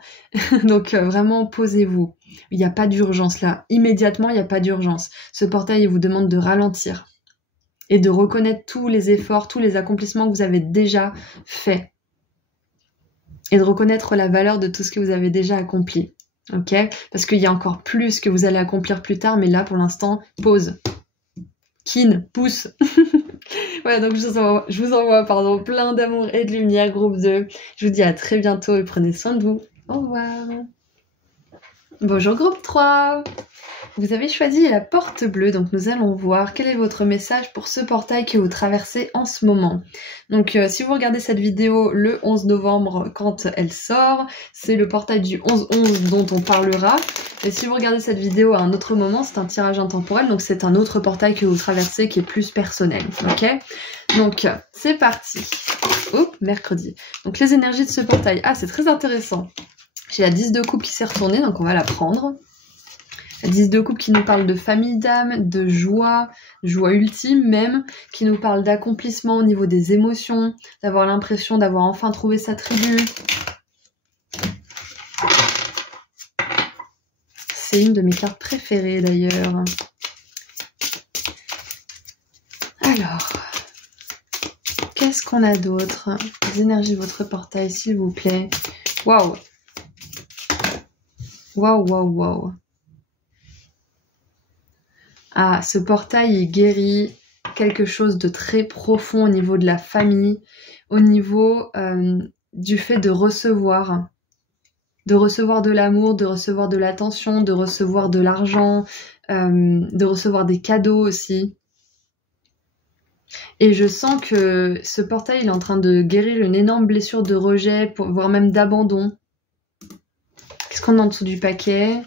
Donc vraiment, posez-vous. Il n'y a pas d'urgence là. Immédiatement, il n'y a pas d'urgence. Ce portail, il vous demande de ralentir et de reconnaître tous les efforts, tous les accomplissements que vous avez déjà faits. Et de reconnaître la valeur de tout ce que vous avez déjà accompli. Ok ? Parce qu'il y a encore plus que vous allez accomplir plus tard, mais là, pour l'instant, pause. Kin, pousse. Ouais, donc je vous envoie plein d'amour et de lumière, groupe 2. Je vous dis à très bientôt et prenez soin de vous. Au revoir. Bonjour, groupe 3. Vous avez choisi la porte bleue, donc nous allons voir quel est votre message pour ce portail que vous traversez en ce moment. Donc si vous regardez cette vidéo le 11 novembre quand elle sort, c'est le portail du 11-11 dont on parlera. Et si vous regardez cette vidéo à un autre moment, c'est un tirage intemporel, donc c'est un autre portail que vous traversez qui est plus personnel. Ok ? Donc c'est parti. Oups, mercredi. Donc les énergies de ce portail. Ah, c'est très intéressant. J'ai la 10 de coupe qui s'est retournée, donc on va la prendre. La 10 de coupe qui nous parle de famille d'âme, de joie ultime même, qui nous parle d'accomplissement au niveau des émotions, d'avoir l'impression d'avoir enfin trouvé sa tribu. C'est une de mes cartes préférées d'ailleurs. Alors, qu'est-ce qu'on a d'autre? Les énergies de votre portail, s'il vous plaît. Waouh! Waouh, waouh, waouh! Ah, ce portail, il guérit quelque chose de très profond au niveau de la famille, au niveau du fait de recevoir de l'amour, de recevoir de l'attention, de recevoir de l'argent, de recevoir des cadeaux aussi. Et je sens que ce portail il est en train de guérir une énorme blessure de rejet, voire même d'abandon. Qu'est-ce qu'on a en dessous du paquet?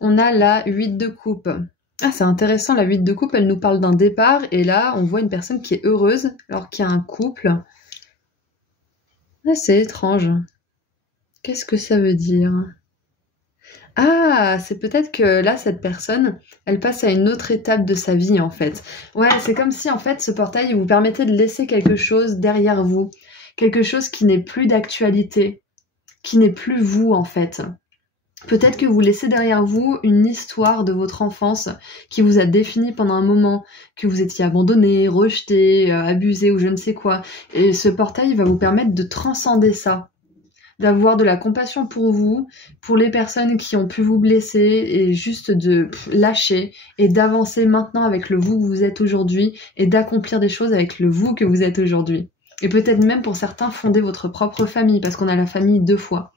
On a la 8 de coupe. Ah, c'est intéressant, la 8 de coupe, elle nous parle d'un départ, et là, on voit une personne qui est heureuse, alors qu'il y a un couple. Ah, c'est étrange. Qu'est-ce que ça veut dire? Ah, c'est peut-être que là, cette personne, elle passe à une autre étape de sa vie, en fait. Ouais, c'est comme si, en fait, ce portail vous permettait de laisser quelque chose derrière vous. Quelque chose qui n'est plus d'actualité, qui n'est plus vous, en fait. Peut-être que vous laissez derrière vous une histoire de votre enfance qui vous a défini pendant un moment, que vous étiez abandonné, rejeté, abusé ou je ne sais quoi. Et ce portail va vous permettre de transcender ça, d'avoir de la compassion pour vous, pour les personnes qui ont pu vous blesser et juste de lâcher et d'avancer maintenant avec le vous que vous êtes aujourd'hui et d'accomplir des choses avec le vous que vous êtes aujourd'hui. Et peut-être même pour certains fonder votre propre famille parce qu'on a la famille 2 fois.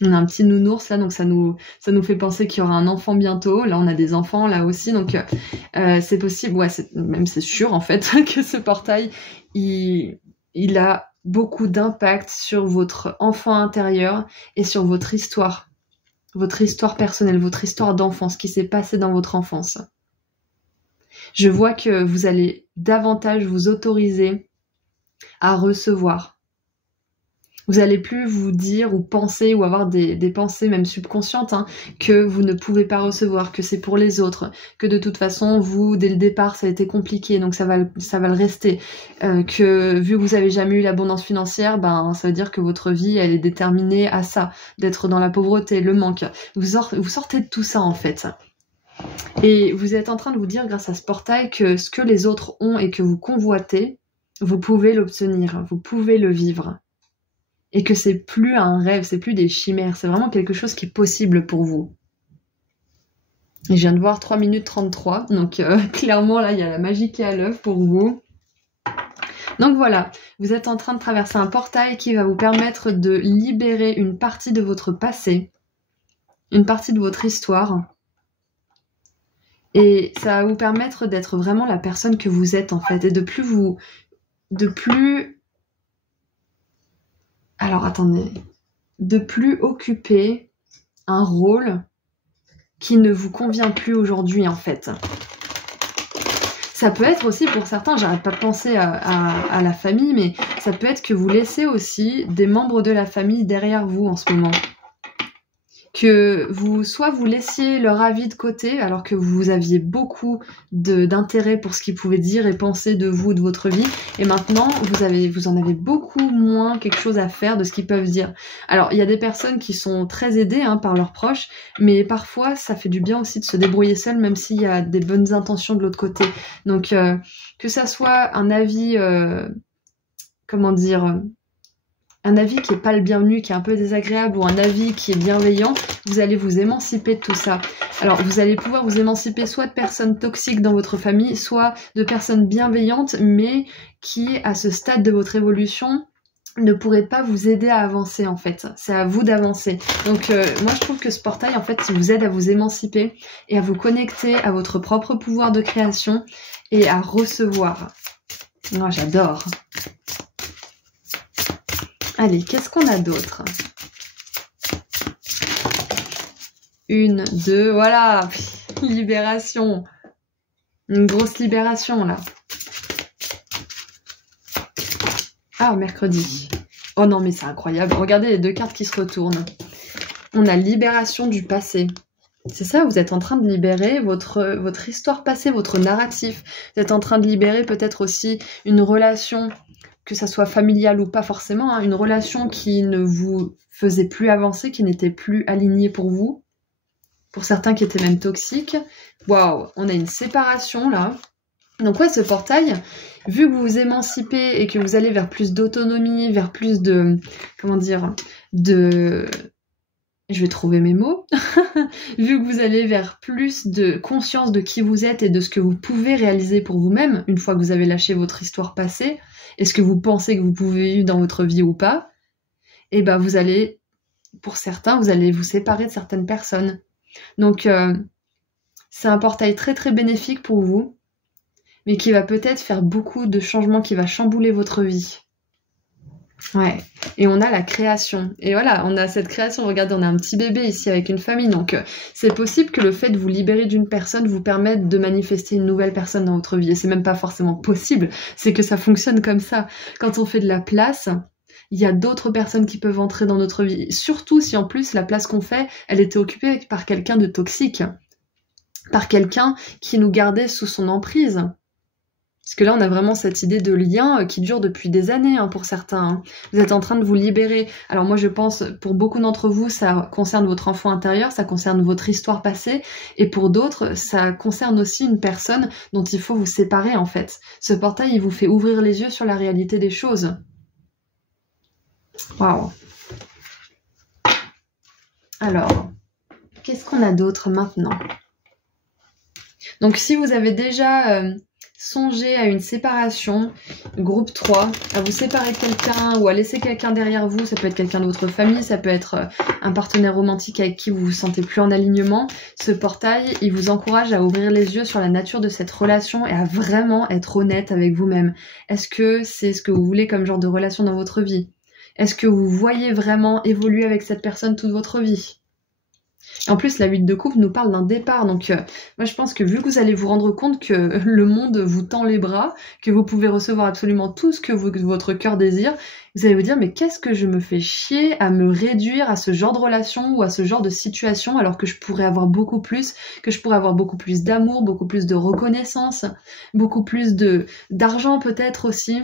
On a un petit nounours là, donc ça nous fait penser qu'il y aura un enfant bientôt. Là, on a des enfants là aussi, donc c'est possible, ouais, c'est sûr en fait que ce portail, il a beaucoup d'impact sur votre enfant intérieur et sur votre histoire personnelle, votre histoire d'enfance, ce qui s'est passé dans votre enfance. Je vois que vous allez davantage vous autoriser à recevoir. Vous allez plus vous dire ou penser ou avoir des pensées même subconscientes que vous ne pouvez pas recevoir, que c'est pour les autres, que de toute façon vous dès le départ ça a été compliqué donc ça va le rester, que vu que vous avez jamais eu l'abondance financière, ben ça veut dire que votre vie elle est déterminée à ça, d'être dans la pauvreté, le manque. Vous sortez de tout ça en fait. Et vous êtes en train de vous dire grâce à ce portail que ce que les autres ont et que vous convoitez, vous pouvez l'obtenir, vous pouvez le vivre. Et que c'est plus un rêve, c'est plus des chimères, c'est vraiment quelque chose qui est possible pour vous. Et je viens de voir 3 minutes 33, donc clairement là il y a la magie qui est à l'œuvre pour vous. Donc voilà, vous êtes en train de traverser un portail qui va vous permettre de libérer une partie de votre passé, une partie de votre histoire. Et ça va vous permettre d'être vraiment la personne que vous êtes en fait, et de plus occuper un rôle qui ne vous convient plus aujourd'hui en fait. Ça peut être aussi pour certains, j'arrête pas de penser à la famille, mais ça peut être que vous laissez aussi des membres de la famille derrière vous en ce moment. Que soit vous laissiez leur avis de côté alors que vous aviez beaucoup d'intérêt pour ce qu'ils pouvaient dire et penser de vous, de votre vie, et maintenant vous en avez beaucoup moins quelque chose à faire de ce qu'ils peuvent dire. Alors il y a des personnes qui sont très aidées par leurs proches, mais parfois ça fait du bien aussi de se débrouiller seul même s'il y a des bonnes intentions de l'autre côté. Donc que ça soit un avis, un avis qui est pas le bienvenu, qui est un peu désagréable, ou un avis qui est bienveillant, vous allez vous émanciper de tout ça. Alors vous allez pouvoir vous émanciper soit de personnes toxiques dans votre famille, soit de personnes bienveillantes, mais qui, à ce stade de votre évolution, ne pourraient pas vous aider à avancer en fait. C'est à vous d'avancer. Donc moi je trouve que ce portail en fait vous aide à vous émanciper et à vous connecter à votre propre pouvoir de création et à recevoir. Moi j'adore. Allez, qu'est-ce qu'on a d'autre? 1, 2, voilà. Libération. Une grosse libération, là. Ah, mercredi. Oh non, mais c'est incroyable. Regardez les 2 cartes qui se retournent. On a libération du passé. C'est ça, vous êtes en train de libérer votre histoire passée, votre narratif. Vous êtes en train de libérer peut-être aussi une relation, que ça soit familiale ou pas forcément, une relation qui ne vous faisait plus avancer, qui n'était plus alignée pour vous. Pour certains qui étaient même toxiques. Waouh, on a une séparation là. Donc ouais, ce portail, vu que vous vous émancipez et que vous allez vers plus d'autonomie, vers plus de, je vais trouver mes mots, vu que vous allez vers plus de conscience de qui vous êtes et de ce que vous pouvez réaliser pour vous-même, une fois que vous avez lâché votre histoire passée, et ce que vous pensez que vous pouvez vivre dans votre vie ou pas, et ben vous allez, pour certains, vous allez vous séparer de certaines personnes. Donc, c'est un portail très très bénéfique pour vous, mais qui va peut-être faire beaucoup de changements, qui va chambouler votre vie. Ouais, et on a la création. Et voilà, on a cette création. Regardez, on a un petit bébé ici avec une famille. Donc, c'est possible que le fait de vous libérer d'une personne vous permette de manifester une nouvelle personne dans votre vie. Et c'est même pas forcément possible, c'est que ça fonctionne comme ça. Quand on fait de la place, il y a d'autres personnes qui peuvent entrer dans notre vie. Surtout si en plus la place qu'on fait, elle était occupée par quelqu'un de toxique. Par quelqu'un qui nous gardait sous son emprise. Parce que là, on a vraiment cette idée de lien qui dure depuis des années pour certains. Hein. Vous êtes en train de vous libérer. Alors moi, je pense, pour beaucoup d'entre vous, ça concerne votre enfant intérieur, ça concerne votre histoire passée. Et pour d'autres, ça concerne aussi une personne dont il faut vous séparer, en fait. Ce portail, il vous fait ouvrir les yeux sur la réalité des choses. Waouh. Alors, qu'est-ce qu'on a d'autre maintenant? Donc, si vous avez déjà... songez à une séparation, groupe 3, à vous séparer de quelqu'un ou à laisser quelqu'un derrière vous, ça peut être quelqu'un de votre famille, ça peut être un partenaire romantique avec qui vous vous sentez plus en alignement. Ce portail, il vous encourage à ouvrir les yeux sur la nature de cette relation et à vraiment être honnête avec vous-même. Est-ce que c'est ce que vous voulez comme genre de relation dans votre vie? Est-ce que vous voyez vraiment évoluer avec cette personne toute votre vie? En plus, la 8 de coupe nous parle d'un départ, donc moi je pense que vu que vous allez vous rendre compte que le monde vous tend les bras, que vous pouvez recevoir absolument tout ce que votre cœur désire, vous allez vous dire mais qu'est-ce que je me fais chier à me réduire à ce genre de relation ou à ce genre de situation alors que je pourrais avoir beaucoup plus, d'amour, beaucoup plus de reconnaissance, beaucoup plus d'argent peut-être aussi,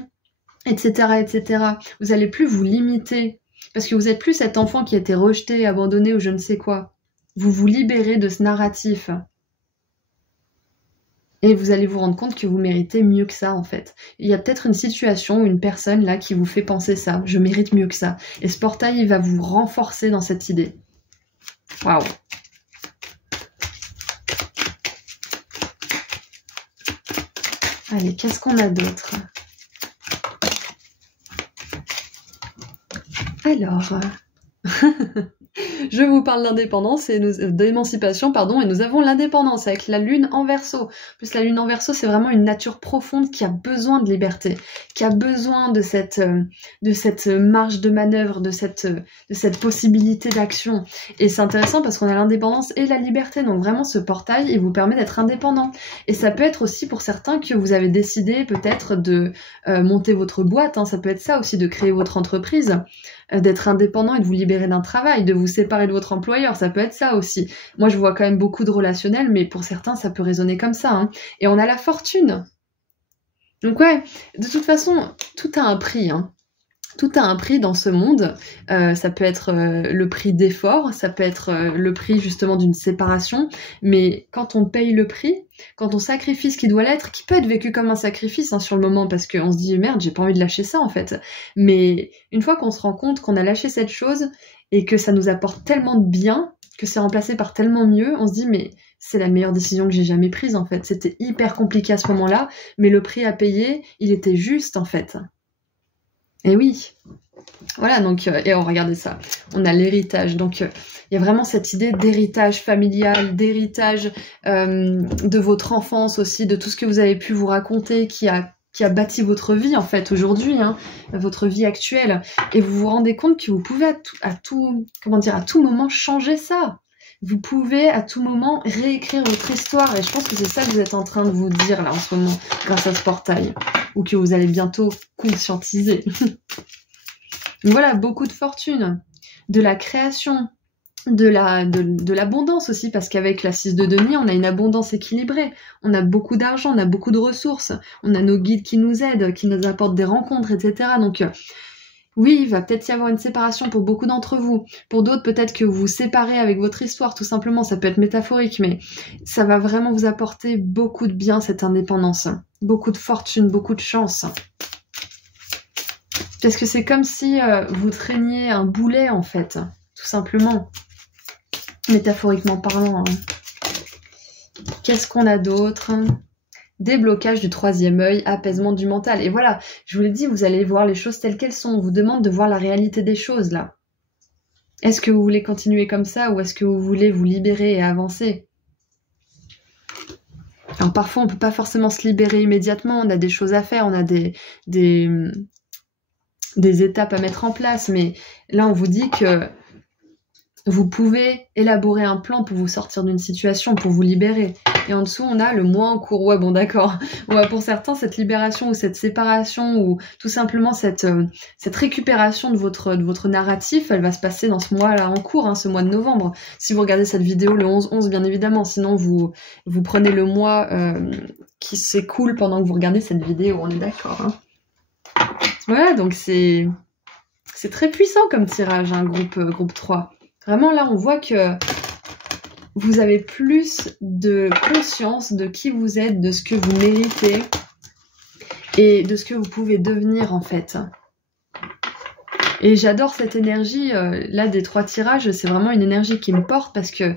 etc., etc. Vous allez plus vous limiter parce que vous êtes plus cet enfant qui a été rejeté, abandonné ou je ne sais quoi. Vous vous libérez de ce narratif. Et vous allez vous rendre compte que vous méritez mieux que ça, en fait. Il y a peut-être une situation ou une personne là qui vous fait penser ça. Je mérite mieux que ça. Et ce portail, il va vous renforcer dans cette idée. Waouh. Allez, qu'est-ce qu'on a d'autre? Alors... Je vous parle d'indépendance et d'émancipation, pardon, et nous avons l'indépendance avec la lune en Verseau. En plus, la lune en Verseau, c'est vraiment une nature profonde qui a besoin de liberté, qui a besoin de cette marge de manœuvre, de cette possibilité d'action. Et c'est intéressant parce qu'on a l'indépendance et la liberté. Donc vraiment, ce portail, il vous permet d'être indépendant. Et ça peut être aussi pour certains que vous avez décidé peut-être de monter votre boîte. Hein. Ça peut être ça aussi, de créer votre entreprise, d'être indépendant et de vous libérer d'un travail, de vous séparer de votre employeur, ça peut être ça aussi. Moi, je vois quand même beaucoup de relationnels, mais pour certains, ça peut résonner comme ça. Hein. Et on a la fortune. Donc ouais, de toute façon, tout a un prix. Hein. Tout a un prix dans ce monde. Ça peut être le prix d'effort, ça peut être le prix justement d'une séparation. Mais quand on paye le prix, quand on sacrifie ce qui doit l'être, qui peut être vécu comme un sacrifice hein, sur le moment, parce qu'on se dit merde, j'ai pas envie de lâcher ça en fait. Mais une fois qu'on se rend compte qu'on a lâché cette chose et que ça nous apporte tellement de bien, que c'est remplacé par tellement mieux, on se dit mais c'est la meilleure décision que j'ai jamais prise en fait. C'était hyper compliqué à ce moment-là, mais le prix à payer, il était juste en fait. Et oui, voilà, donc, et regardez ça, on a l'héritage, donc il y a vraiment cette idée d'héritage familial, d'héritage de votre enfance aussi, de tout ce que vous avez pu vous raconter, qui a bâti votre vie en fait aujourd'hui, hein, votre vie actuelle, et vous vous rendez compte que vous pouvez à tout moment changer ça. Vous pouvez à tout moment réécrire votre histoire, et je pense que c'est ça que vous êtes en train de vous dire là en ce moment, grâce à ce portail, ou que vous allez bientôt conscientiser. Voilà, beaucoup de fortune, de la création, de l'abondance aussi, parce qu'avec la 6 de denier, on a une abondance équilibrée, on a beaucoup d'argent, on a beaucoup de ressources, on a nos guides qui nous aident, qui nous apportent des rencontres, etc. Donc oui, il va peut-être y avoir une séparation pour beaucoup d'entre vous. Pour d'autres, peut-être que vous vous séparez avec votre histoire, tout simplement, ça peut être métaphorique, mais ça va vraiment vous apporter beaucoup de bien, cette indépendance. Beaucoup de fortune, beaucoup de chance. Parce que c'est comme si vous traîniez un boulet, en fait, tout simplement. métaphoriquement parlant. Hein. Qu'est-ce qu'on a d'autre? Déblocage du troisième œil, apaisement du mental. Et voilà, je vous l'ai dit, vous allez voir les choses telles qu'elles sont. On vous demande de voir la réalité des choses, là. Est-ce que vous voulez continuer comme ça ou est-ce que vous voulez vous libérer et avancer? Alors parfois, on peut pas forcément se libérer immédiatement. On a des choses à faire, on a des étapes à mettre en place. Mais là, on vous dit que vous pouvez élaborer un plan pour vous sortir d'une situation, pour vous libérer. Et en dessous, on a le mois en cours. Ouais, bon, d'accord. Ouais, pour certains, cette libération ou cette séparation ou tout simplement cette récupération de votre narratif, elle va se passer dans ce mois-là en cours, hein, ce mois de novembre. Si vous regardez cette vidéo le 11-11, bien évidemment. Sinon, vous prenez le mois qui s'écoule pendant que vous regardez cette vidéo. On est d'accord. Hein. Voilà, donc c'est très puissant comme tirage, hein, groupe 3. Vraiment, là, on voit que vous avez plus de conscience de qui vous êtes, de ce que vous méritez et de ce que vous pouvez devenir, en fait. Et j'adore cette énergie, là, des 3 tirages, c'est vraiment une énergie qui me porte parce que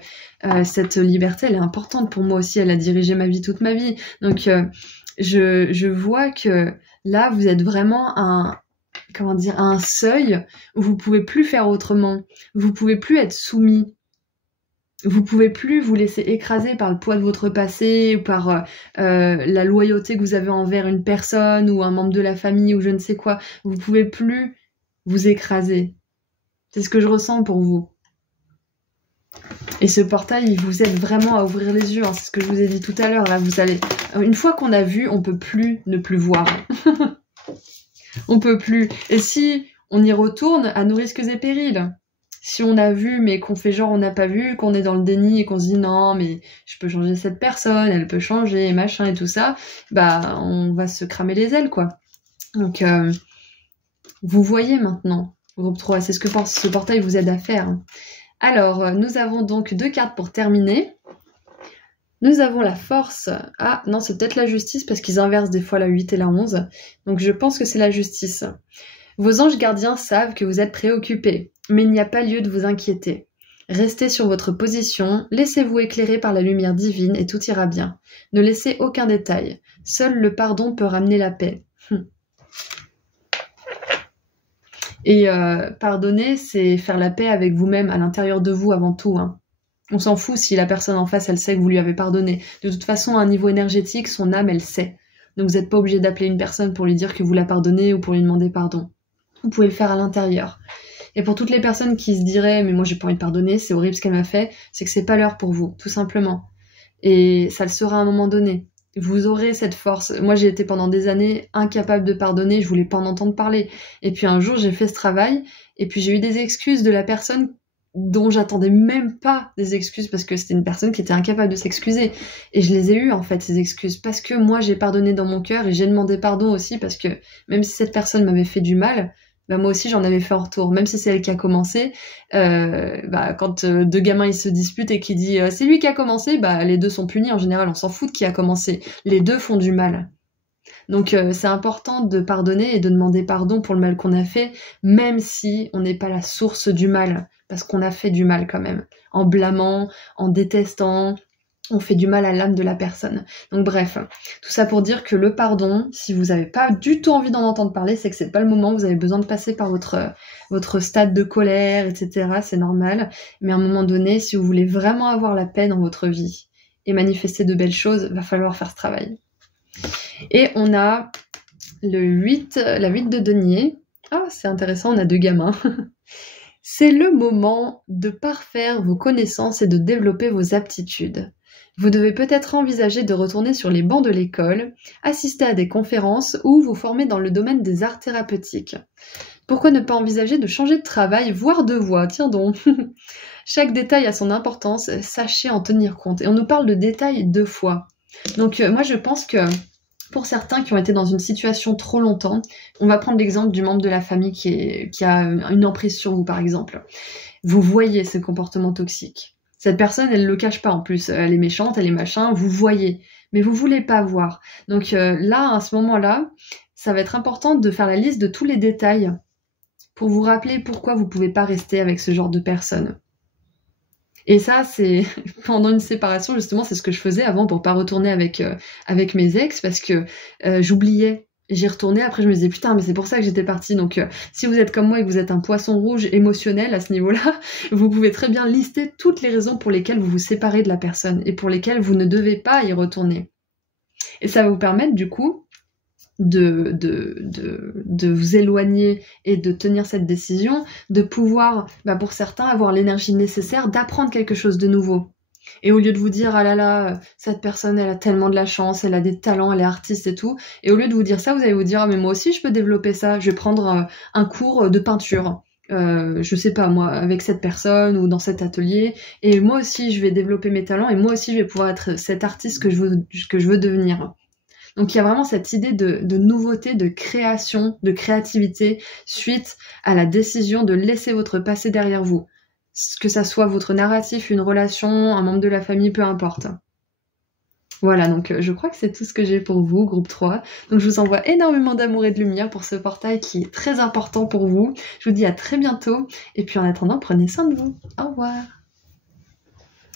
cette liberté, elle est importante pour moi aussi, elle a dirigé ma vie toute ma vie. Donc, je vois que là, vous êtes vraiment à un seuil où vous pouvez plus faire autrement. Vous pouvez plus être soumis. Vous pouvez plus vous laisser écraser par le poids de votre passé ou par la loyauté que vous avez envers une personne ou un membre de la famille ou je ne sais quoi. Vous pouvez plus vous écraser. C'est ce que je ressens pour vous. Et ce portail, il vous aide vraiment à ouvrir les yeux. Hein. C'est ce que je vous ai dit tout à l'heure. Là, vous allez. Une fois qu'on a vu, on peut plus ne plus voir. On peut plus. Et si on y retourne, à nos risques et périls. Si on a vu, mais qu'on fait genre on n'a pas vu, qu'on est dans le déni et qu'on se dit non, mais je peux changer cette personne, elle peut changer, machin et tout ça, bah on va se cramer les ailes, quoi. Donc, vous voyez maintenant, groupe 3, c'est ce que ce portail vous aide à faire. Alors, nous avons donc 2 cartes pour terminer. Nous avons la force. Ah, non, c'est peut-être la justice parce qu'ils inversent des fois la 8 et la 11. Donc, je pense que c'est la justice. Vos anges gardiens savent que vous êtes préoccupés, mais il n'y a pas lieu de vous inquiéter. Restez sur votre position, laissez-vous éclairer par la lumière divine et tout ira bien. Ne laissez aucun détail. Seul le pardon peut ramener la paix. Et pardonner, c'est faire la paix avec vous-même à l'intérieur de vous avant tout. Hein. On s'en fout si la personne en face, elle sait que vous lui avez pardonné. De toute façon, à un niveau énergétique, son âme, elle sait. Donc vous n'êtes pas obligé d'appeler une personne pour lui dire que vous la pardonnez ou pour lui demander pardon. Vous pouvez le faire à l'intérieur. Et pour toutes les personnes qui se diraient « mais moi j'ai pas envie de pardonner, c'est horrible ce qu'elle m'a fait », c'est que c'est pas l'heure pour vous, tout simplement. Et ça le sera à un moment donné. Vous aurez cette force. Moi j'ai été pendant des années incapable de pardonner, je voulais pas en entendre parler. Et puis un jour j'ai fait ce travail, et puis j'ai eu des excuses de la personne dont j'attendais même pas des excuses parce que c'était une personne qui était incapable de s'excuser. Et je les ai eues en fait, ces excuses, parce que moi j'ai pardonné dans mon cœur et j'ai demandé pardon aussi parce que même si cette personne m'avait fait du mal, bah moi aussi j'en avais fait en retour. Même si c'est elle qui a commencé, quand 2 gamins ils se disputent et qui dit c'est lui qui a commencé, bah les 2 sont punis en général, on s'en fout de qui a commencé. Les 2 font du mal. Donc c'est important de pardonner et de demander pardon pour le mal qu'on a fait, même si on n'est pas la source du mal, parce qu'on a fait du mal quand même. En blâmant, en détestant, on fait du mal à l'âme de la personne. Donc bref, tout ça pour dire que le pardon, si vous n'avez pas du tout envie d'en entendre parler, c'est que c'est pas le moment, vous avez besoin de passer par votre stade de colère, etc. C'est normal. Mais à un moment donné, si vous voulez vraiment avoir la paix dans votre vie et manifester de belles choses, va falloir faire ce travail. Et on a la 8 de denier. Ah, c'est intéressant, on a 2 gamins. C'est le moment de parfaire vos connaissances et de développer vos aptitudes. Vous devez peut-être envisager de retourner sur les bancs de l'école, assister à des conférences ou vous former dans le domaine des arts thérapeutiques. Pourquoi ne pas envisager de changer de travail, voire de voie? Tiens donc. Chaque détail a son importance, sachez en tenir compte. Et on nous parle de détails 2 fois. Donc moi je pense que pour certains qui ont été dans une situation trop longtemps, on va prendre l'exemple du membre de la famille qui a une emprise sur vous par exemple. Vous voyez ce comportement toxique. Cette personne, elle le cache pas en plus, elle est méchante, elle est machin, vous voyez, mais vous voulez pas voir. Donc là, à ce moment-là, ça va être important de faire la liste de tous les détails pour vous rappeler pourquoi vous pouvez pas rester avec ce genre de personne. Et ça, c'est pendant une séparation, justement, c'est ce que je faisais avant pour pas retourner avec mes ex, parce que j'oubliais. J'y retournais, après je me disais putain mais c'est pour ça que j'étais partie. Donc si vous êtes comme moi et que vous êtes un poisson rouge émotionnel à ce niveau-là, vous pouvez très bien lister toutes les raisons pour lesquelles vous vous séparez de la personne et pour lesquelles vous ne devez pas y retourner. Et ça va vous permettre du coup de vous éloigner et de tenir cette décision, de pouvoir, pour certains, avoir l'énergie nécessaire d'apprendre quelque chose de nouveau. Et au lieu de vous dire, ah là là, cette personne, elle a tellement de la chance, elle a des talents, elle est artiste et tout, et au lieu de vous dire ça, vous allez vous dire, ah mais moi aussi je peux développer ça, je vais prendre un cours de peinture, je sais pas moi, avec cette personne ou dans cet atelier, et moi aussi je vais développer mes talents, et moi aussi je vais pouvoir être cet artiste que je veux devenir. Donc il y a vraiment cette idée de nouveauté, de création, de créativité, suite à la décision de laisser votre passé derrière vous. Que ça soit votre narratif, une relation, un membre de la famille, peu importe. Voilà, donc je crois que c'est tout ce que j'ai pour vous, groupe 3. Donc je vous envoie énormément d'amour et de lumière pour ce portail qui est très important pour vous. Je vous dis à très bientôt, et puis en attendant, prenez soin de vous. Au revoir.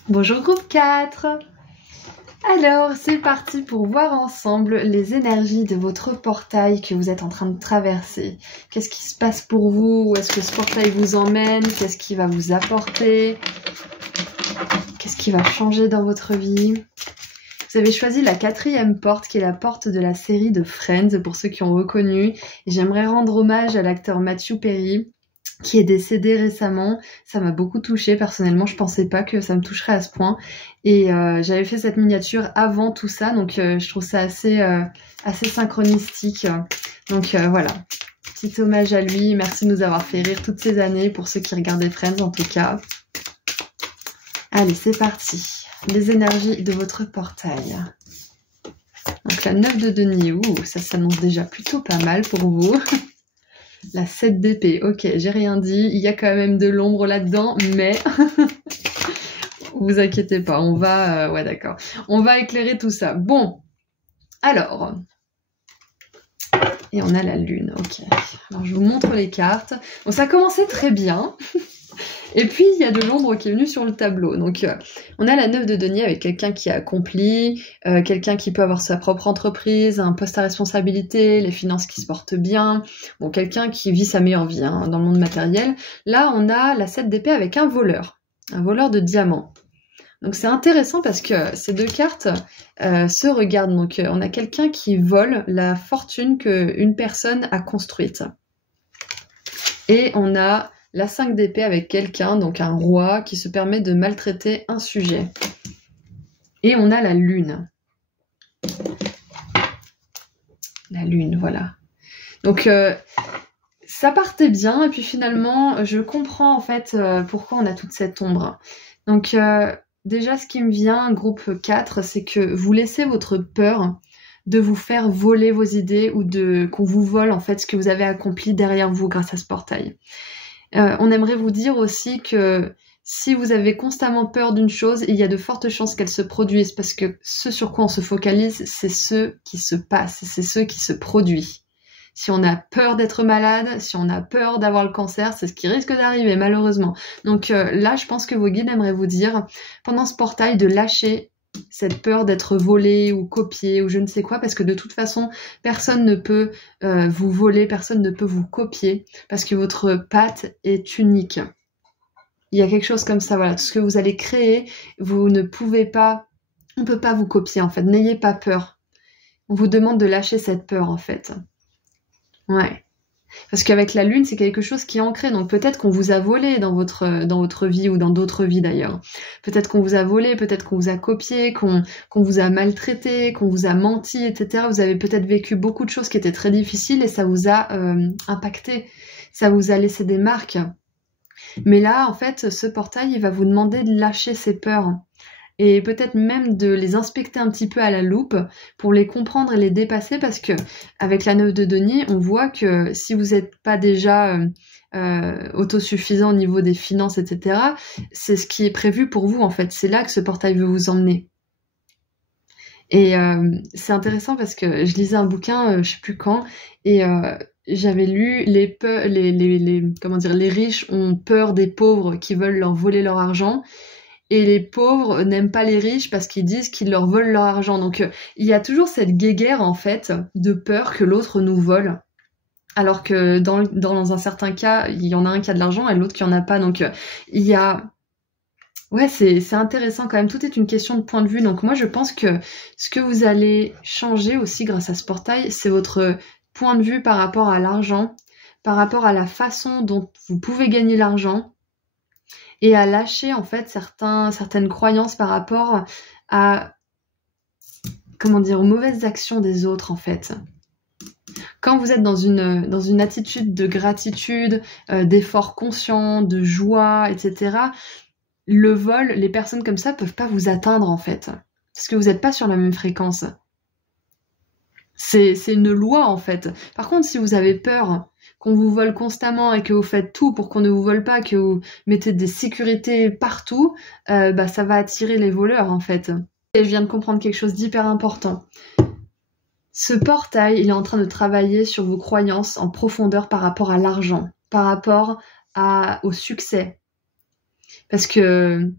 Bonjour groupe 4. Alors, c'est parti pour voir ensemble les énergies de votre portail que vous êtes en train de traverser. Qu'est-ce qui se passe pour vous? Où est-ce que ce portail vous emmène? Qu'est-ce qui va vous apporter? Qu'est-ce qui va changer dans votre vie? Vous avez choisi la 4e porte, qui est la porte de la série de Friends, pour ceux qui ont reconnu. Et j'aimerais rendre hommage à l'acteur Matthew Perry, qui est décédé récemment. Ça m'a beaucoup touchée personnellement, je pensais pas que ça me toucherait à ce point. Et j'avais fait cette miniature avant tout ça, donc je trouve ça assez synchronistique. Donc voilà, petit hommage à lui, merci de nous avoir fait rire toutes ces années, pour ceux qui regardaient Friends en tout cas. Allez, c'est parti, les énergies de votre portail. Donc la 9 de denier, ça s'annonce déjà plutôt pas mal pour vous. La 7 d'épée, ok, j'ai rien dit, il y a quand même de l'ombre là-dedans, mais vous inquiétez pas, on va, ouais d'accord, on va éclairer tout ça. Bon, alors, et on a la lune, ok. Alors je vous montre les cartes. Bon, ça a commencé très bien. Et puis, il y a de l'ombre qui est venue sur le tableau. Donc, on a la 9 de denier avec quelqu'un qui a accompli, quelqu'un qui peut avoir sa propre entreprise, un poste à responsabilité, les finances qui se portent bien. Bon, quelqu'un qui vit sa meilleure vie dans le monde matériel. Là, on a la 7 d'épée avec un voleur de diamants. Donc, c'est intéressant parce que ces deux cartes se regardent. Donc, on a quelqu'un qui vole la fortune qu'une personne a construite. Et on a la 5 d'épée avec quelqu'un, donc un roi, qui se permet de maltraiter un sujet. Et on a la lune. La lune, voilà. Donc, ça partait bien, et puis finalement, je comprends en fait pourquoi on a toute cette ombre. Donc, déjà, ce qui me vient, groupe 4, c'est que vous laissez votre peur de vous faire voler vos idées ou qu'on vous vole en fait ce que vous avez accompli derrière vous grâce à ce portail. On aimerait vous dire aussi que si vous avez constamment peur d'une chose, il y a de fortes chances qu'elle se produise, parce que ce sur quoi on se focalise, c'est ce qui se passe, c'est ce qui se produit. Si on a peur d'être malade, si on a peur d'avoir le cancer, c'est ce qui risque d'arriver malheureusement. Donc là, je pense que vos guides aimeraient vous dire, pendant ce portail, de lâcher cette peur d'être volé ou copié ou je ne sais quoi, parce que de toute façon, personne ne peut vous voler, personne ne peut vous copier, parce que votre patte est unique. Il y a quelque chose comme ça, voilà, tout ce que vous allez créer, vous ne pouvez pas, on ne peut pas vous copier en fait, n'ayez pas peur. On vous demande de lâcher cette peur en fait. Ouais. Parce qu'avec la lune, c'est quelque chose qui est ancré. Donc peut-être qu'on vous a volé dans votre vie ou dans d'autres vies d'ailleurs. Peut-être qu'on vous a volé, peut-être qu'on vous a copié, qu'on vous a maltraité, qu'on vous a menti, etc. Vous avez peut-être vécu beaucoup de choses qui étaient très difficiles et ça vous a impacté. Ça vous a laissé des marques. Mais là, en fait, ce portail, il va vous demander de lâcher ces peurs. Et peut-être même de les inspecter un petit peu à la loupe pour les comprendre et les dépasser, parce que avec la 9 de denier, on voit que si vous n'êtes pas déjà autosuffisant au niveau des finances, etc., c'est ce qui est prévu pour vous en fait. C'est là que ce portail veut vous emmener. Et c'est intéressant parce que je lisais un bouquin, je sais plus quand, et j'avais lu les riches ont peur des pauvres qui veulent leur voler leur argent. Et les pauvres n'aiment pas les riches parce qu'ils disent qu'ils leur volent leur argent. Donc il y a toujours cette guéguerre en fait de peur que l'autre nous vole. Alors que dans un certain cas, il y en a un qui a de l'argent et l'autre qui en a pas. Donc il y a... Ouais, c'est intéressant quand même. Tout est une question de point de vue. Donc moi je pense que ce que vous allez changer aussi grâce à ce portail, c'est votre point de vue par rapport à l'argent, par rapport à la façon dont vous pouvez gagner l'argent, et à lâcher en fait certaines croyances par rapport à, comment dire, aux mauvaises actions des autres en fait. Quand vous êtes dans une attitude de gratitude, d'effort conscient, de joie, etc., le vol, les personnes comme ça peuvent pas vous atteindre en fait. Parce que vous n'êtes pas sur la même fréquence. C'est une loi en fait. Par contre, si vous avez peur qu'on vous vole constamment et que vous faites tout pour qu'on ne vous vole pas, que vous mettez des sécurités partout, bah ça va attirer les voleurs en fait. Et je viens de comprendre quelque chose d'hyper important. Ce portail, il est en train de travailler sur vos croyances en profondeur par rapport à l'argent, par rapport au succès. Parce que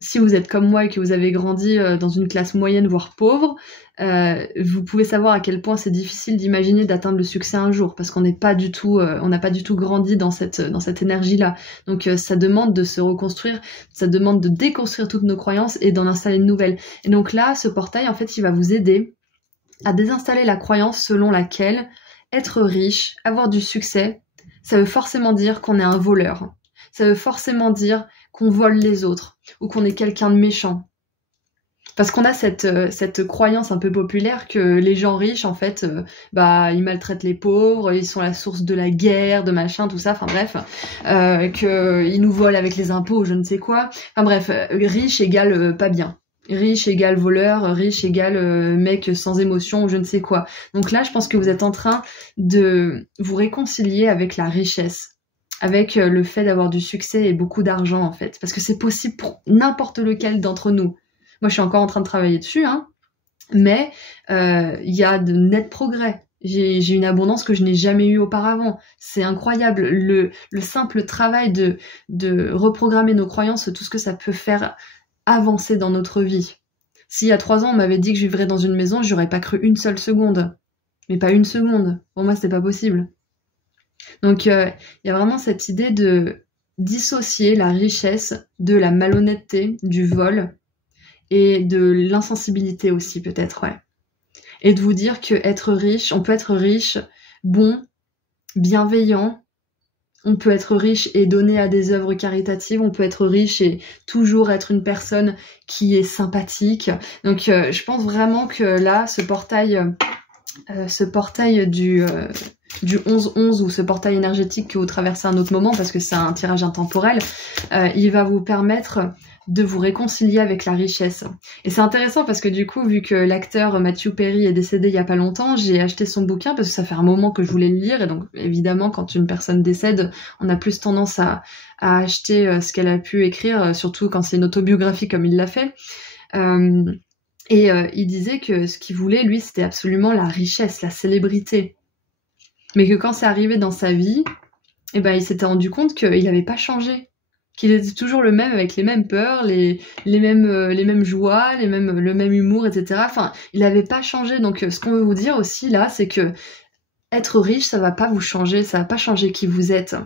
si vous êtes comme moi et que vous avez grandi dans une classe moyenne voire pauvre, vous pouvez savoir à quel point c'est difficile d'imaginer d'atteindre le succès un jour, parce qu'on n'est pas du tout, on n'a pas du tout grandi dans cette énergie-là. Donc ça demande de se reconstruire, ça demande de déconstruire toutes nos croyances et d'en installer une nouvelle. Et donc là, ce portail, en fait, il va vous aider à désinstaller la croyance selon laquelle être riche, avoir du succès, ça veut forcément dire qu'on est un voleur. Ça veut forcément dire qu'on vole les autres ou qu'on est quelqu'un de méchant. Parce qu'on a cette croyance un peu populaire que les gens riches, en fait, ils maltraitent les pauvres, ils sont la source de la guerre, de machin, tout ça, enfin bref, qu'ils nous volent avec les impôts ou je ne sais quoi. Enfin bref, riche égale pas bien. Riche égale voleur, riche égale mec sans émotion ou je ne sais quoi. Donc là, je pense que vous êtes en train de vous réconcilier avec la richesse, avec le fait d'avoir du succès et beaucoup d'argent en fait. Parce que c'est possible pour n'importe lequel d'entre nous. Moi, je suis encore en train de travailler dessus, hein, mais il y a de nets progrès. J'ai une abondance que je n'ai jamais eue auparavant. C'est incroyable. Le simple travail de reprogrammer nos croyances, tout ce que ça peut faire avancer dans notre vie. S'il y a 3 ans, on m'avait dit que je vivrais dans une maison, j'aurais pas cru une seule seconde. Mais pas une seconde. Pour moi, c'était pas possible. Donc, il y a vraiment cette idée de dissocier la richesse de la malhonnêteté, du vol et de l'insensibilité aussi, peut-être, ouais. Et de vous dire que être riche, on peut être riche, bon, bienveillant, on peut être riche et donner à des œuvres caritatives, on peut être riche et toujours être une personne qui est sympathique. Donc je pense vraiment que là, ce portail du 11-11 ou ce portail énergétique que vous traversez à un autre moment, parce que c'est un tirage intemporel, il va vous permettre de vous réconcilier avec la richesse. Et c'est intéressant parce que du coup, vu que l'acteur Matthew Perry est décédé il y a pas longtemps, j'ai acheté son bouquin parce que ça fait un moment que je voulais le lire, et donc évidemment quand une personne décède, on a plus tendance à acheter ce qu'elle a pu écrire, surtout quand c'est une autobiographie comme il l'a fait. Il disait que ce qu'il voulait, lui, c'était absolument la richesse, la célébrité. Mais que quand c'est arrivé dans sa vie, il s'était rendu compte qu'il n'avait pas changé. Qu'il était toujours le même, avec les mêmes peurs, les mêmes joies, le même humour, etc. Enfin, il n'avait pas changé. Donc, ce qu'on veut vous dire aussi, là, c'est que être riche, ça va pas vous changer, ça va pas changer qui vous êtes.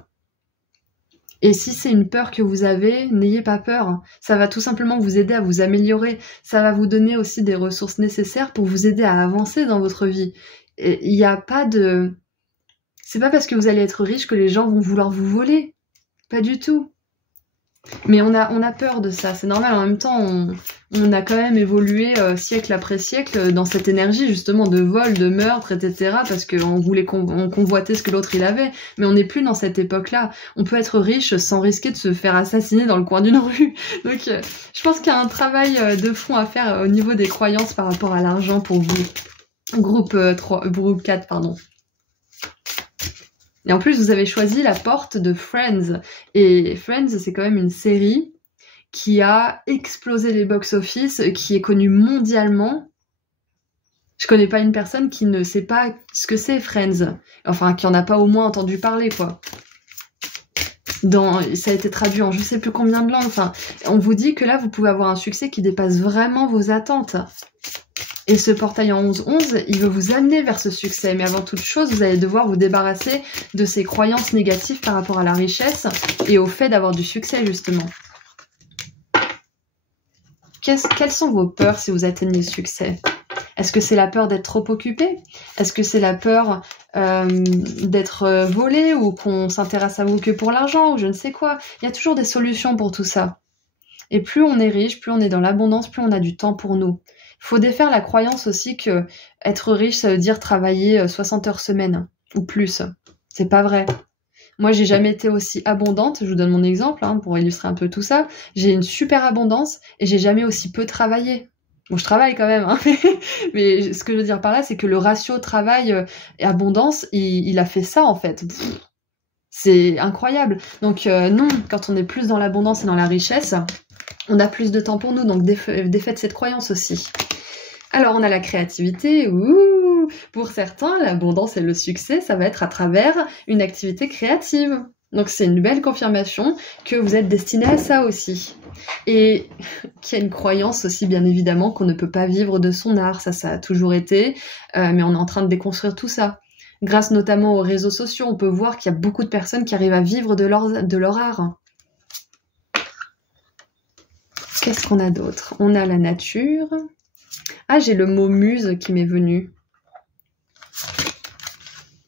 Et si c'est une peur que vous avez, n'ayez pas peur. Ça va tout simplement vous aider à vous améliorer. Ça va vous donner aussi des ressources nécessaires pour vous aider à avancer dans votre vie. Et il n'y a pas de... C'est pas parce que vous allez être riche que les gens vont vouloir vous voler. Pas du tout. Mais on a peur de ça, c'est normal. En même temps, on a quand même évolué siècle après siècle dans cette énergie justement de vol, de meurtre, etc. Parce qu'on voulait on convoitait ce que l'autre il avait. Mais on n'est plus dans cette époque-là. On peut être riche sans risquer de se faire assassiner dans le coin d'une rue. Donc je pense qu'il y a un travail de fond à faire au niveau des croyances par rapport à l'argent pour vous. Groupe 4, pardon. Et en plus, vous avez choisi la porte de Friends. Et Friends, c'est quand même une série qui a explosé les box-office, qui est connue mondialement. Je connais pas une personne qui ne sait pas ce que c'est Friends. Enfin, qui en a pas au moins entendu parler, quoi. Ça a été traduit en je sais plus combien de langues. Enfin, on vous dit que là, vous pouvez avoir un succès qui dépasse vraiment vos attentes. Et ce portail en 11-11, il veut vous amener vers ce succès. Mais avant toute chose, vous allez devoir vous débarrasser de ces croyances négatives par rapport à la richesse et au fait d'avoir du succès, justement. Quelles sont vos peurs si vous atteignez le succès? Est-ce que c'est la peur d'être trop occupé? Est-ce que c'est la peur d'être volé ou qu'on s'intéresse à vous que pour l'argent ou je ne sais quoi? Il y a toujours des solutions pour tout ça. Et plus on est riche, plus on est dans l'abondance, plus on a du temps pour nous. Il faut défaire la croyance aussi que être riche, ça veut dire travailler 60 heures semaine ou plus. C'est pas vrai. Moi, j'ai jamais été aussi abondante. Je vous donne mon exemple pour illustrer un peu tout ça. J'ai une super abondance et j'ai jamais aussi peu travaillé. Bon, je travaille quand même, mais ce que je veux dire par là, c'est que le ratio travail et abondance, il a fait ça en fait. C'est incroyable. Donc non, quand on est plus dans l'abondance et dans la richesse, on a plus de temps pour nous. Donc défaites cette croyance aussi. Alors on a la créativité. Ouh, pour certains, l'abondance et le succès, ça va être à travers une activité créative. Donc c'est une belle confirmation que vous êtes destiné à ça aussi. Et qu'il y a une croyance aussi, bien évidemment, qu'on ne peut pas vivre de son art. Ça a toujours été, mais on est en train de déconstruire tout ça. Grâce notamment aux réseaux sociaux, on peut voir qu'il y a beaucoup de personnes qui arrivent à vivre de leur art. Qu'est-ce qu'on a d'autre? On a la nature. Ah, j'ai le mot muse qui m'est venu.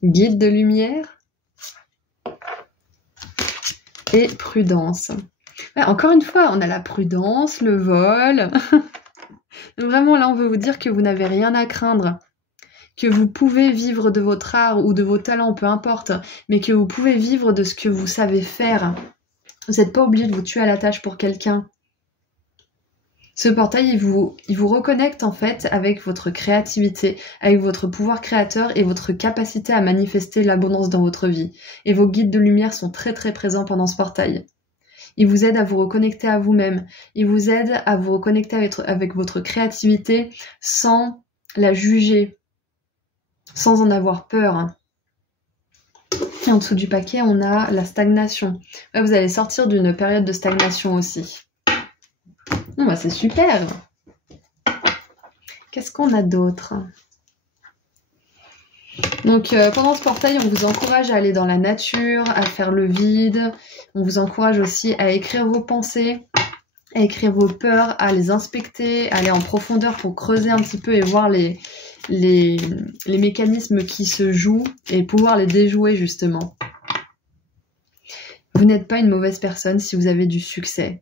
Guide de lumière. Et prudence. Ouais, encore une fois, on a la prudence, le vol. Vraiment, là, on veut vous dire que vous n'avez rien à craindre. Que vous pouvez vivre de votre art ou de vos talents, peu importe, mais que vous pouvez vivre de ce que vous savez faire. Vous n'êtes pas obligé de vous tuer à la tâche pour quelqu'un. Ce portail, il vous reconnecte en fait avec votre créativité, avec votre pouvoir créateur et votre capacité à manifester l'abondance dans votre vie. Et vos guides de lumière sont très très présents pendant ce portail. Ils vous aident à vous reconnecter à vous-même. Ils vous aident à vous reconnecter avec votre créativité sans la juger, sans en avoir peur. Et en dessous du paquet, on a la stagnation. Ouais, vous allez sortir d'une période de stagnation aussi. Bon, bah, c'est super. Qu'est-ce qu'on a d'autre? Donc pendant ce portail, on vous encourage à aller dans la nature, à faire le vide. On vous encourage aussi à écrire vos pensées, à écrire vos peurs, à les inspecter, à aller en profondeur pour creuser un petit peu et voir les mécanismes qui se jouent et pouvoir les déjouer justement. Vous n'êtes pas une mauvaise personne si vous avez du succès.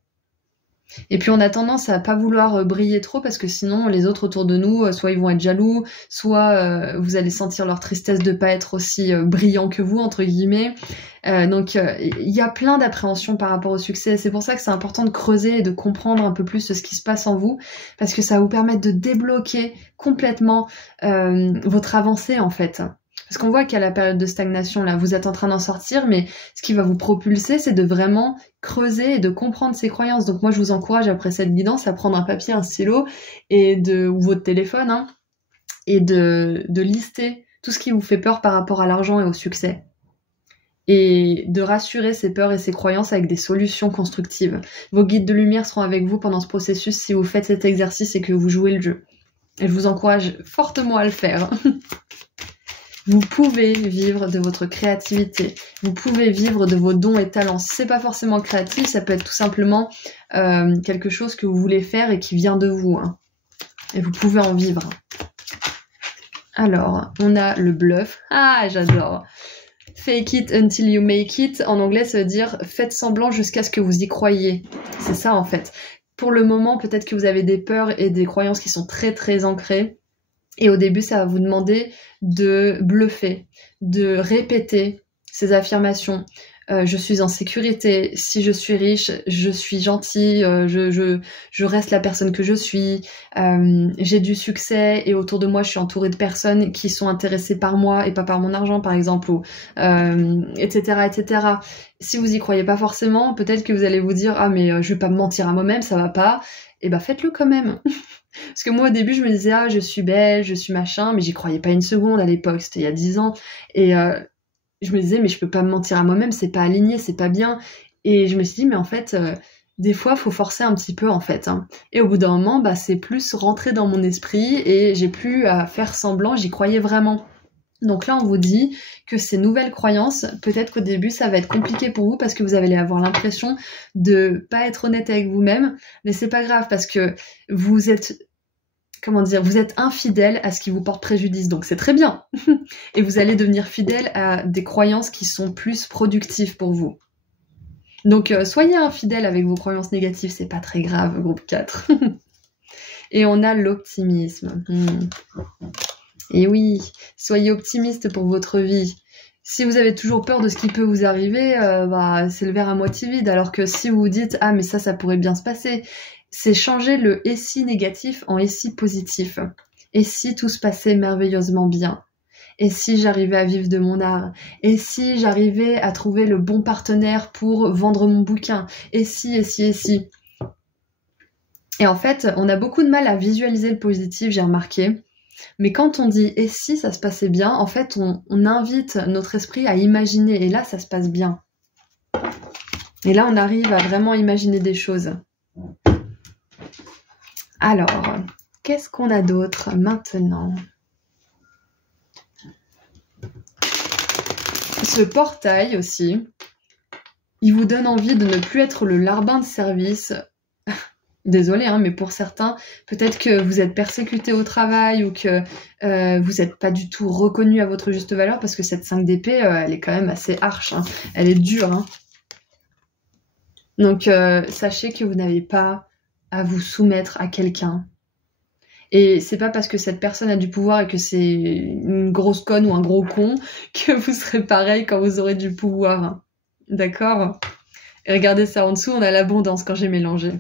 Et puis on a tendance à pas vouloir briller trop parce que sinon les autres autour de nous, soit ils vont être jaloux, soit vous allez sentir leur tristesse de pas être aussi brillant que vous, entre guillemets. Donc il y a plein d'appréhensions par rapport au succès. C'est pour ça que c'est important de creuser et de comprendre un peu plus ce qui se passe en vous, parce que ça va vous permettre de débloquer complètement votre avancée en fait. Parce qu'on voit qu'à la période de stagnation, là, vous êtes en train d'en sortir, mais ce qui va vous propulser, c'est de vraiment creuser et de comprendre ses croyances. Donc moi, je vous encourage, après cette guidance, à prendre un papier, un stylo, ou votre téléphone, et de lister tout ce qui vous fait peur par rapport à l'argent et au succès. Et de rassurer ces peurs et ces croyances avec des solutions constructives. Vos guides de lumière seront avec vous pendant ce processus si vous faites cet exercice et que vous jouez le jeu. Et je vous encourage fortement à le faire. Vous pouvez vivre de votre créativité. Vous pouvez vivre de vos dons et talents. Si c'est pas forcément créatif, ça peut être tout simplement quelque chose que vous voulez faire et qui vient de vous. Et vous pouvez en vivre. Alors, on a le bluff. Ah, j'adore. Fake it until you make it. En anglais, ça veut dire faites semblant jusqu'à ce que vous y croyez. C'est ça, en fait. Pour le moment, peut-être que vous avez des peurs et des croyances qui sont très, très ancrées. Et au début, ça va vous demander de bluffer, de répéter ces affirmations. Je suis en sécurité, si je suis riche, je suis gentil, je reste la personne que je suis, j'ai du succès et autour de moi, je suis entourée de personnes qui sont intéressées par moi et pas par mon argent, par exemple, ou, etc., etc. Si vous y croyez pas forcément, peut-être que vous allez vous dire « Ah, mais je vais pas me mentir à moi-même, ça va pas. » Et bah faites-le quand même. Parce que moi, au début, je me disais « Ah, je suis belle, je suis machin », mais j'y croyais pas une seconde à l'époque, c'était il y a 10 ans. Et je me disais « Mais je peux pas me mentir à moi-même, c'est pas aligné, c'est pas bien. » Et je me suis dit, mais en fait, des fois, faut forcer un petit peu, en fait. Hein. Et au bout d'un moment, bah, c'est plus rentré dans mon esprit et j'ai plus à faire semblant, j'y croyais vraiment. Donc là, on vous dit que ces nouvelles croyances, peut-être qu'au début, ça va être compliqué pour vous parce que vous allez avoir l'impression de pas être honnête avec vous-même, mais c'est pas grave parce que vous êtes, comment dire, vous êtes infidèle à ce qui vous porte préjudice, donc c'est très bien. Et vous allez devenir fidèle à des croyances qui sont plus productives pour vous. Donc soyez infidèle avec vos croyances négatives, c'est pas très grave, groupe 4. Et on a l'optimisme. Et oui, soyez optimiste pour votre vie. Si vous avez toujours peur de ce qui peut vous arriver, c'est le verre à moitié vide. Alors que si vous vous dites « Ah, mais ça pourrait bien se passer », c'est changer le « et si » négatif en « et si » positif. Et si tout se passait merveilleusement bien? Et si j'arrivais à vivre de mon art? Et si j'arrivais à trouver le bon partenaire pour vendre mon bouquin? Et si, et si, et si? Et en fait, on a beaucoup de mal à visualiser le positif, j'ai remarqué. Mais quand on dit « et si ça se passait bien », en fait, on invite notre esprit à imaginer, et là, ça se passe bien. Et là, on arrive à vraiment imaginer des choses. Alors, qu'est-ce qu'on a d'autre maintenant? Ce portail aussi, il vous donne envie de ne plus être le larbin de service. Désolée, hein, mais pour certains, peut-être que vous êtes persécuté au travail ou que vous n'êtes pas du tout reconnu à votre juste valeur parce que cette 5 d'épée, elle est quand même assez harsh, hein. Elle est dure. Hein. Donc, sachez que vous n'avez pas à vous soumettre à quelqu'un. Et c'est pas parce que cette personne a du pouvoir et que c'est une grosse conne ou un gros con que vous serez pareil quand vous aurez du pouvoir. Hein. D'accord? Et regardez ça en dessous, on a l'abondance quand j'ai mélangé.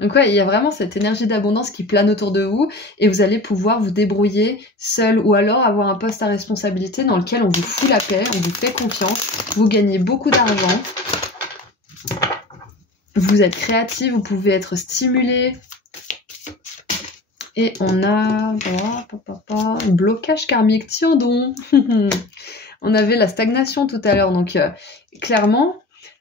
Donc ouais, il y a vraiment cette énergie d'abondance qui plane autour de vous et vous allez pouvoir vous débrouiller seul ou alors avoir un poste à responsabilité dans lequel on vous fout la paix, on vous fait confiance, vous gagnez beaucoup d'argent, vous êtes créatif, vous pouvez être stimulé. Et on a blocage karmique, tiens donc. On avait la stagnation tout à l'heure, donc clairement,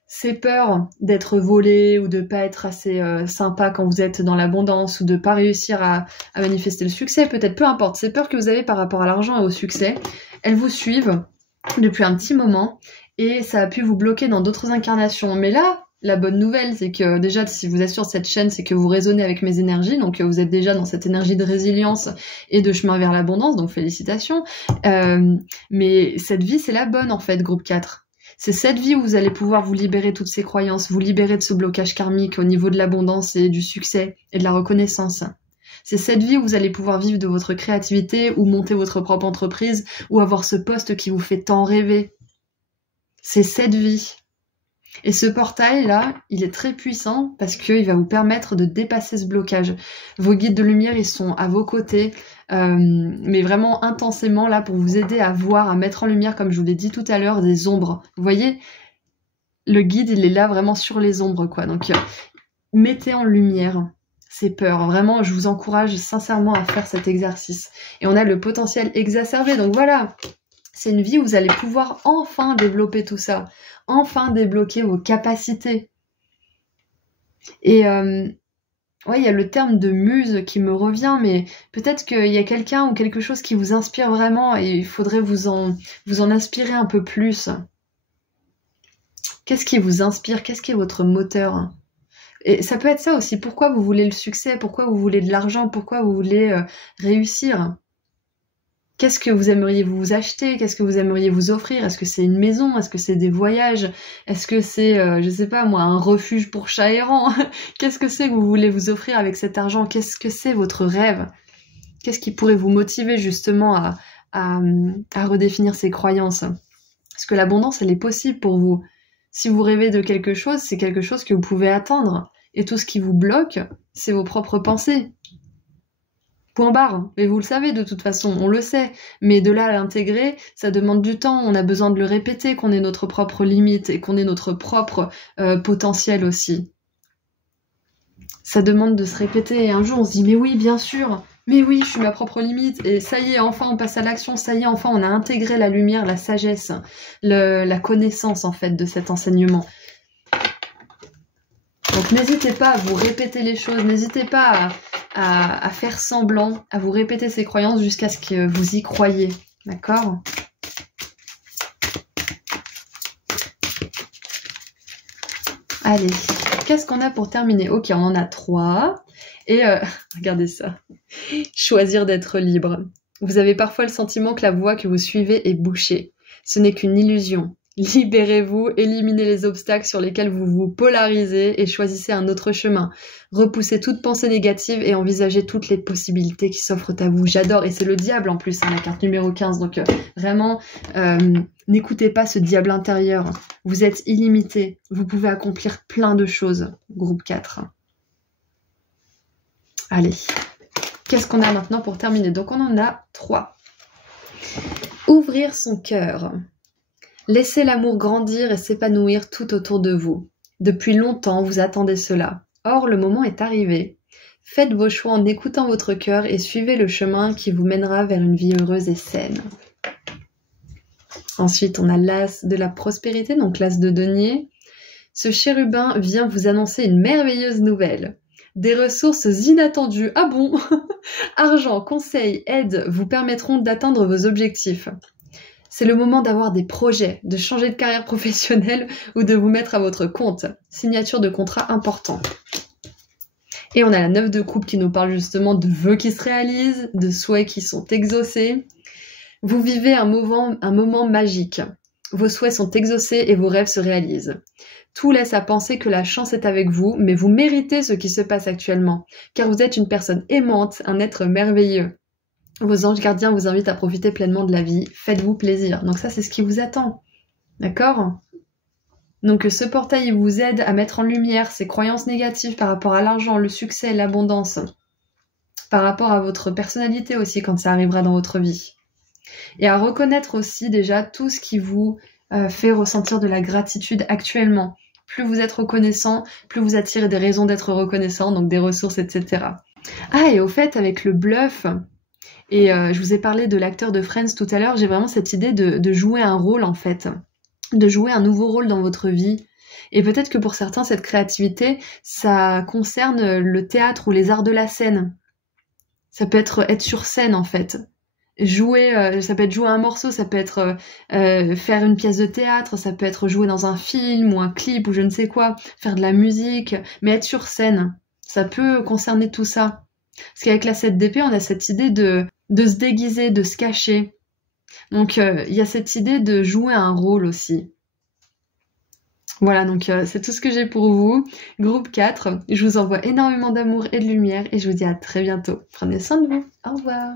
ces peurs d'être volé ou de pas être assez sympa quand vous êtes dans l'abondance ou de pas réussir à manifester le succès, peut-être, peu importe, ces peurs que vous avez par rapport à l'argent et au succès, elles vous suivent depuis un petit moment et ça a pu vous bloquer dans d'autres incarnations. Mais là, la bonne nouvelle, c'est que déjà, si vous êtes sur cette chaîne, c'est que vous résonnez avec mes énergies, donc vous êtes déjà dans cette énergie de résilience et de chemin vers l'abondance, donc félicitations. Mais cette vie, c'est la bonne en fait, groupe 4. C'est cette vie où vous allez pouvoir vous libérer de toutes ces croyances, vous libérer de ce blocage karmique au niveau de l'abondance et du succès et de la reconnaissance. C'est cette vie où vous allez pouvoir vivre de votre créativité ou monter votre propre entreprise ou avoir ce poste qui vous fait tant rêver. C'est cette vie. Et ce portail-là, il est très puissant parce qu'il va vous permettre de dépasser ce blocage. Vos guides de lumière, ils sont à vos côtés, mais vraiment intensément là pour vous aider à voir, à mettre en lumière, comme je vous l'ai dit tout à l'heure, des ombres. Vous voyez, le guide, il est là vraiment sur les ombres, quoi. Donc, mettez en lumière ces peurs. Vraiment, je vous encourage sincèrement à faire cet exercice. Et on a le potentiel exacerbé, donc voilà. C'est une vie où vous allez pouvoir enfin développer tout ça, enfin débloquer vos capacités. Et ouais, il y a le terme de muse qui me revient, mais peut-être qu'il y a quelqu'un ou quelque chose qui vous inspire vraiment et il faudrait vous en inspirer un peu plus. Qu'est-ce qui vous inspire? Qu'est-ce qui est votre moteur? Et ça peut être ça aussi. Pourquoi vous voulez le succès? Pourquoi vous voulez de l'argent? Pourquoi vous voulez réussir? Qu'est-ce que vous aimeriez vous acheter? Qu'est-ce que vous aimeriez vous offrir? Est-ce que c'est une maison? Est-ce que c'est des voyages? Est-ce que c'est, je sais pas moi, un refuge pour chats errants? Qu'est-ce que c'est que vous voulez vous offrir avec cet argent? Qu'est-ce que c'est votre rêve? Qu'est-ce qui pourrait vous motiver justement à redéfinir ces croyances? Parce que l'abondance, elle est possible pour vous. Si vous rêvez de quelque chose, c'est quelque chose que vous pouvez atteindre. Et tout ce qui vous bloque, c'est vos propres pensées. Point barre. Et vous le savez de toute façon, on le sait. Mais de là à l'intégrer, ça demande du temps. On a besoin de le répéter, qu'on ait notre propre limite et qu'on ait notre propre potentiel aussi. Ça demande de se répéter. Et un jour, on se dit, mais oui, bien sûr. Mais oui, je suis ma propre limite. Et ça y est, enfin, on passe à l'action. Ça y est, enfin, on a intégré la lumière, la sagesse, la connaissance, en fait, de cet enseignement. Donc n'hésitez pas à vous répéter les choses, n'hésitez pas à faire semblant, à vous répéter ces croyances jusqu'à ce que vous y croyez. D'accord? Allez, qu'est-ce qu'on a pour terminer? Ok, on en a 3. Et regardez ça. Choisir d'être libre. Vous avez parfois le sentiment que la voie que vous suivez est bouchée. Ce n'est qu'une illusion. Libérez-vous, éliminez les obstacles sur lesquels vous vous polarisez et choisissez un autre chemin. Repoussez toute pensée négative et envisagez toutes les possibilités qui s'offrent à vous. J'adore, et c'est le diable en plus, hein, la carte numéro 15. Donc vraiment, n'écoutez pas ce diable intérieur. Vous êtes illimité, vous pouvez accomplir plein de choses. Groupe 4. Allez, qu'est-ce qu'on a maintenant pour terminer? Donc on en a 3. Ouvrir son cœur. Laissez l'amour grandir et s'épanouir tout autour de vous. Depuis longtemps, vous attendez cela. Or, le moment est arrivé. Faites vos choix en écoutant votre cœur et suivez le chemin qui vous mènera vers une vie heureuse et saine. Ensuite, on a l'as de la prospérité, donc l'as de denier. Ce chérubin vient vous annoncer une merveilleuse nouvelle. Des ressources inattendues, ah bon, argent, conseils, aide vous permettront d'atteindre vos objectifs. C'est le moment d'avoir des projets, de changer de carrière professionnelle ou de vous mettre à votre compte. Signature de contrat important. Et on a la 9 de coupe qui nous parle justement de vœux qui se réalisent, de souhaits qui sont exaucés. Vous vivez un moment magique. Vos souhaits sont exaucés et vos rêves se réalisent. Tout laisse à penser que la chance est avec vous, mais vous méritez ce qui se passe actuellement, car vous êtes une personne aimante, un être merveilleux. Vos anges gardiens vous invitent à profiter pleinement de la vie. Faites-vous plaisir. Donc ça, c'est ce qui vous attend. D'accord? Donc ce portail il vous aide à mettre en lumière ces croyances négatives par rapport à l'argent, le succès, l'abondance. Par rapport à votre personnalité aussi, quand ça arrivera dans votre vie. Et à reconnaître aussi déjà tout ce qui vous fait ressentir de la gratitude actuellement. Plus vous êtes reconnaissant, plus vous attirez des raisons d'être reconnaissant, donc des ressources, etc. Ah, et au fait, avec le bluff... Et je vous ai parlé de l'acteur de Friends tout à l'heure, j'ai vraiment cette idée de jouer un rôle en fait, de jouer un nouveau rôle dans votre vie. Et peut-être que pour certains, cette créativité, ça concerne le théâtre ou les arts de la scène. Ça peut être sur scène en fait. Jouer, ça peut être jouer un morceau, ça peut être faire une pièce de théâtre, ça peut être jouer dans un film ou un clip ou je ne sais quoi, faire de la musique, mais être sur scène. Ça peut concerner tout ça. Parce qu'avec la 7 d'épée, on a cette idée de se déguiser, de se cacher. Donc, il y a cette idée de jouer un rôle aussi. Voilà, donc c'est tout ce que j'ai pour vous. Groupe 4, je vous envoie énormément d'amour et de lumière et je vous dis à très bientôt. Prenez soin de vous. Au revoir.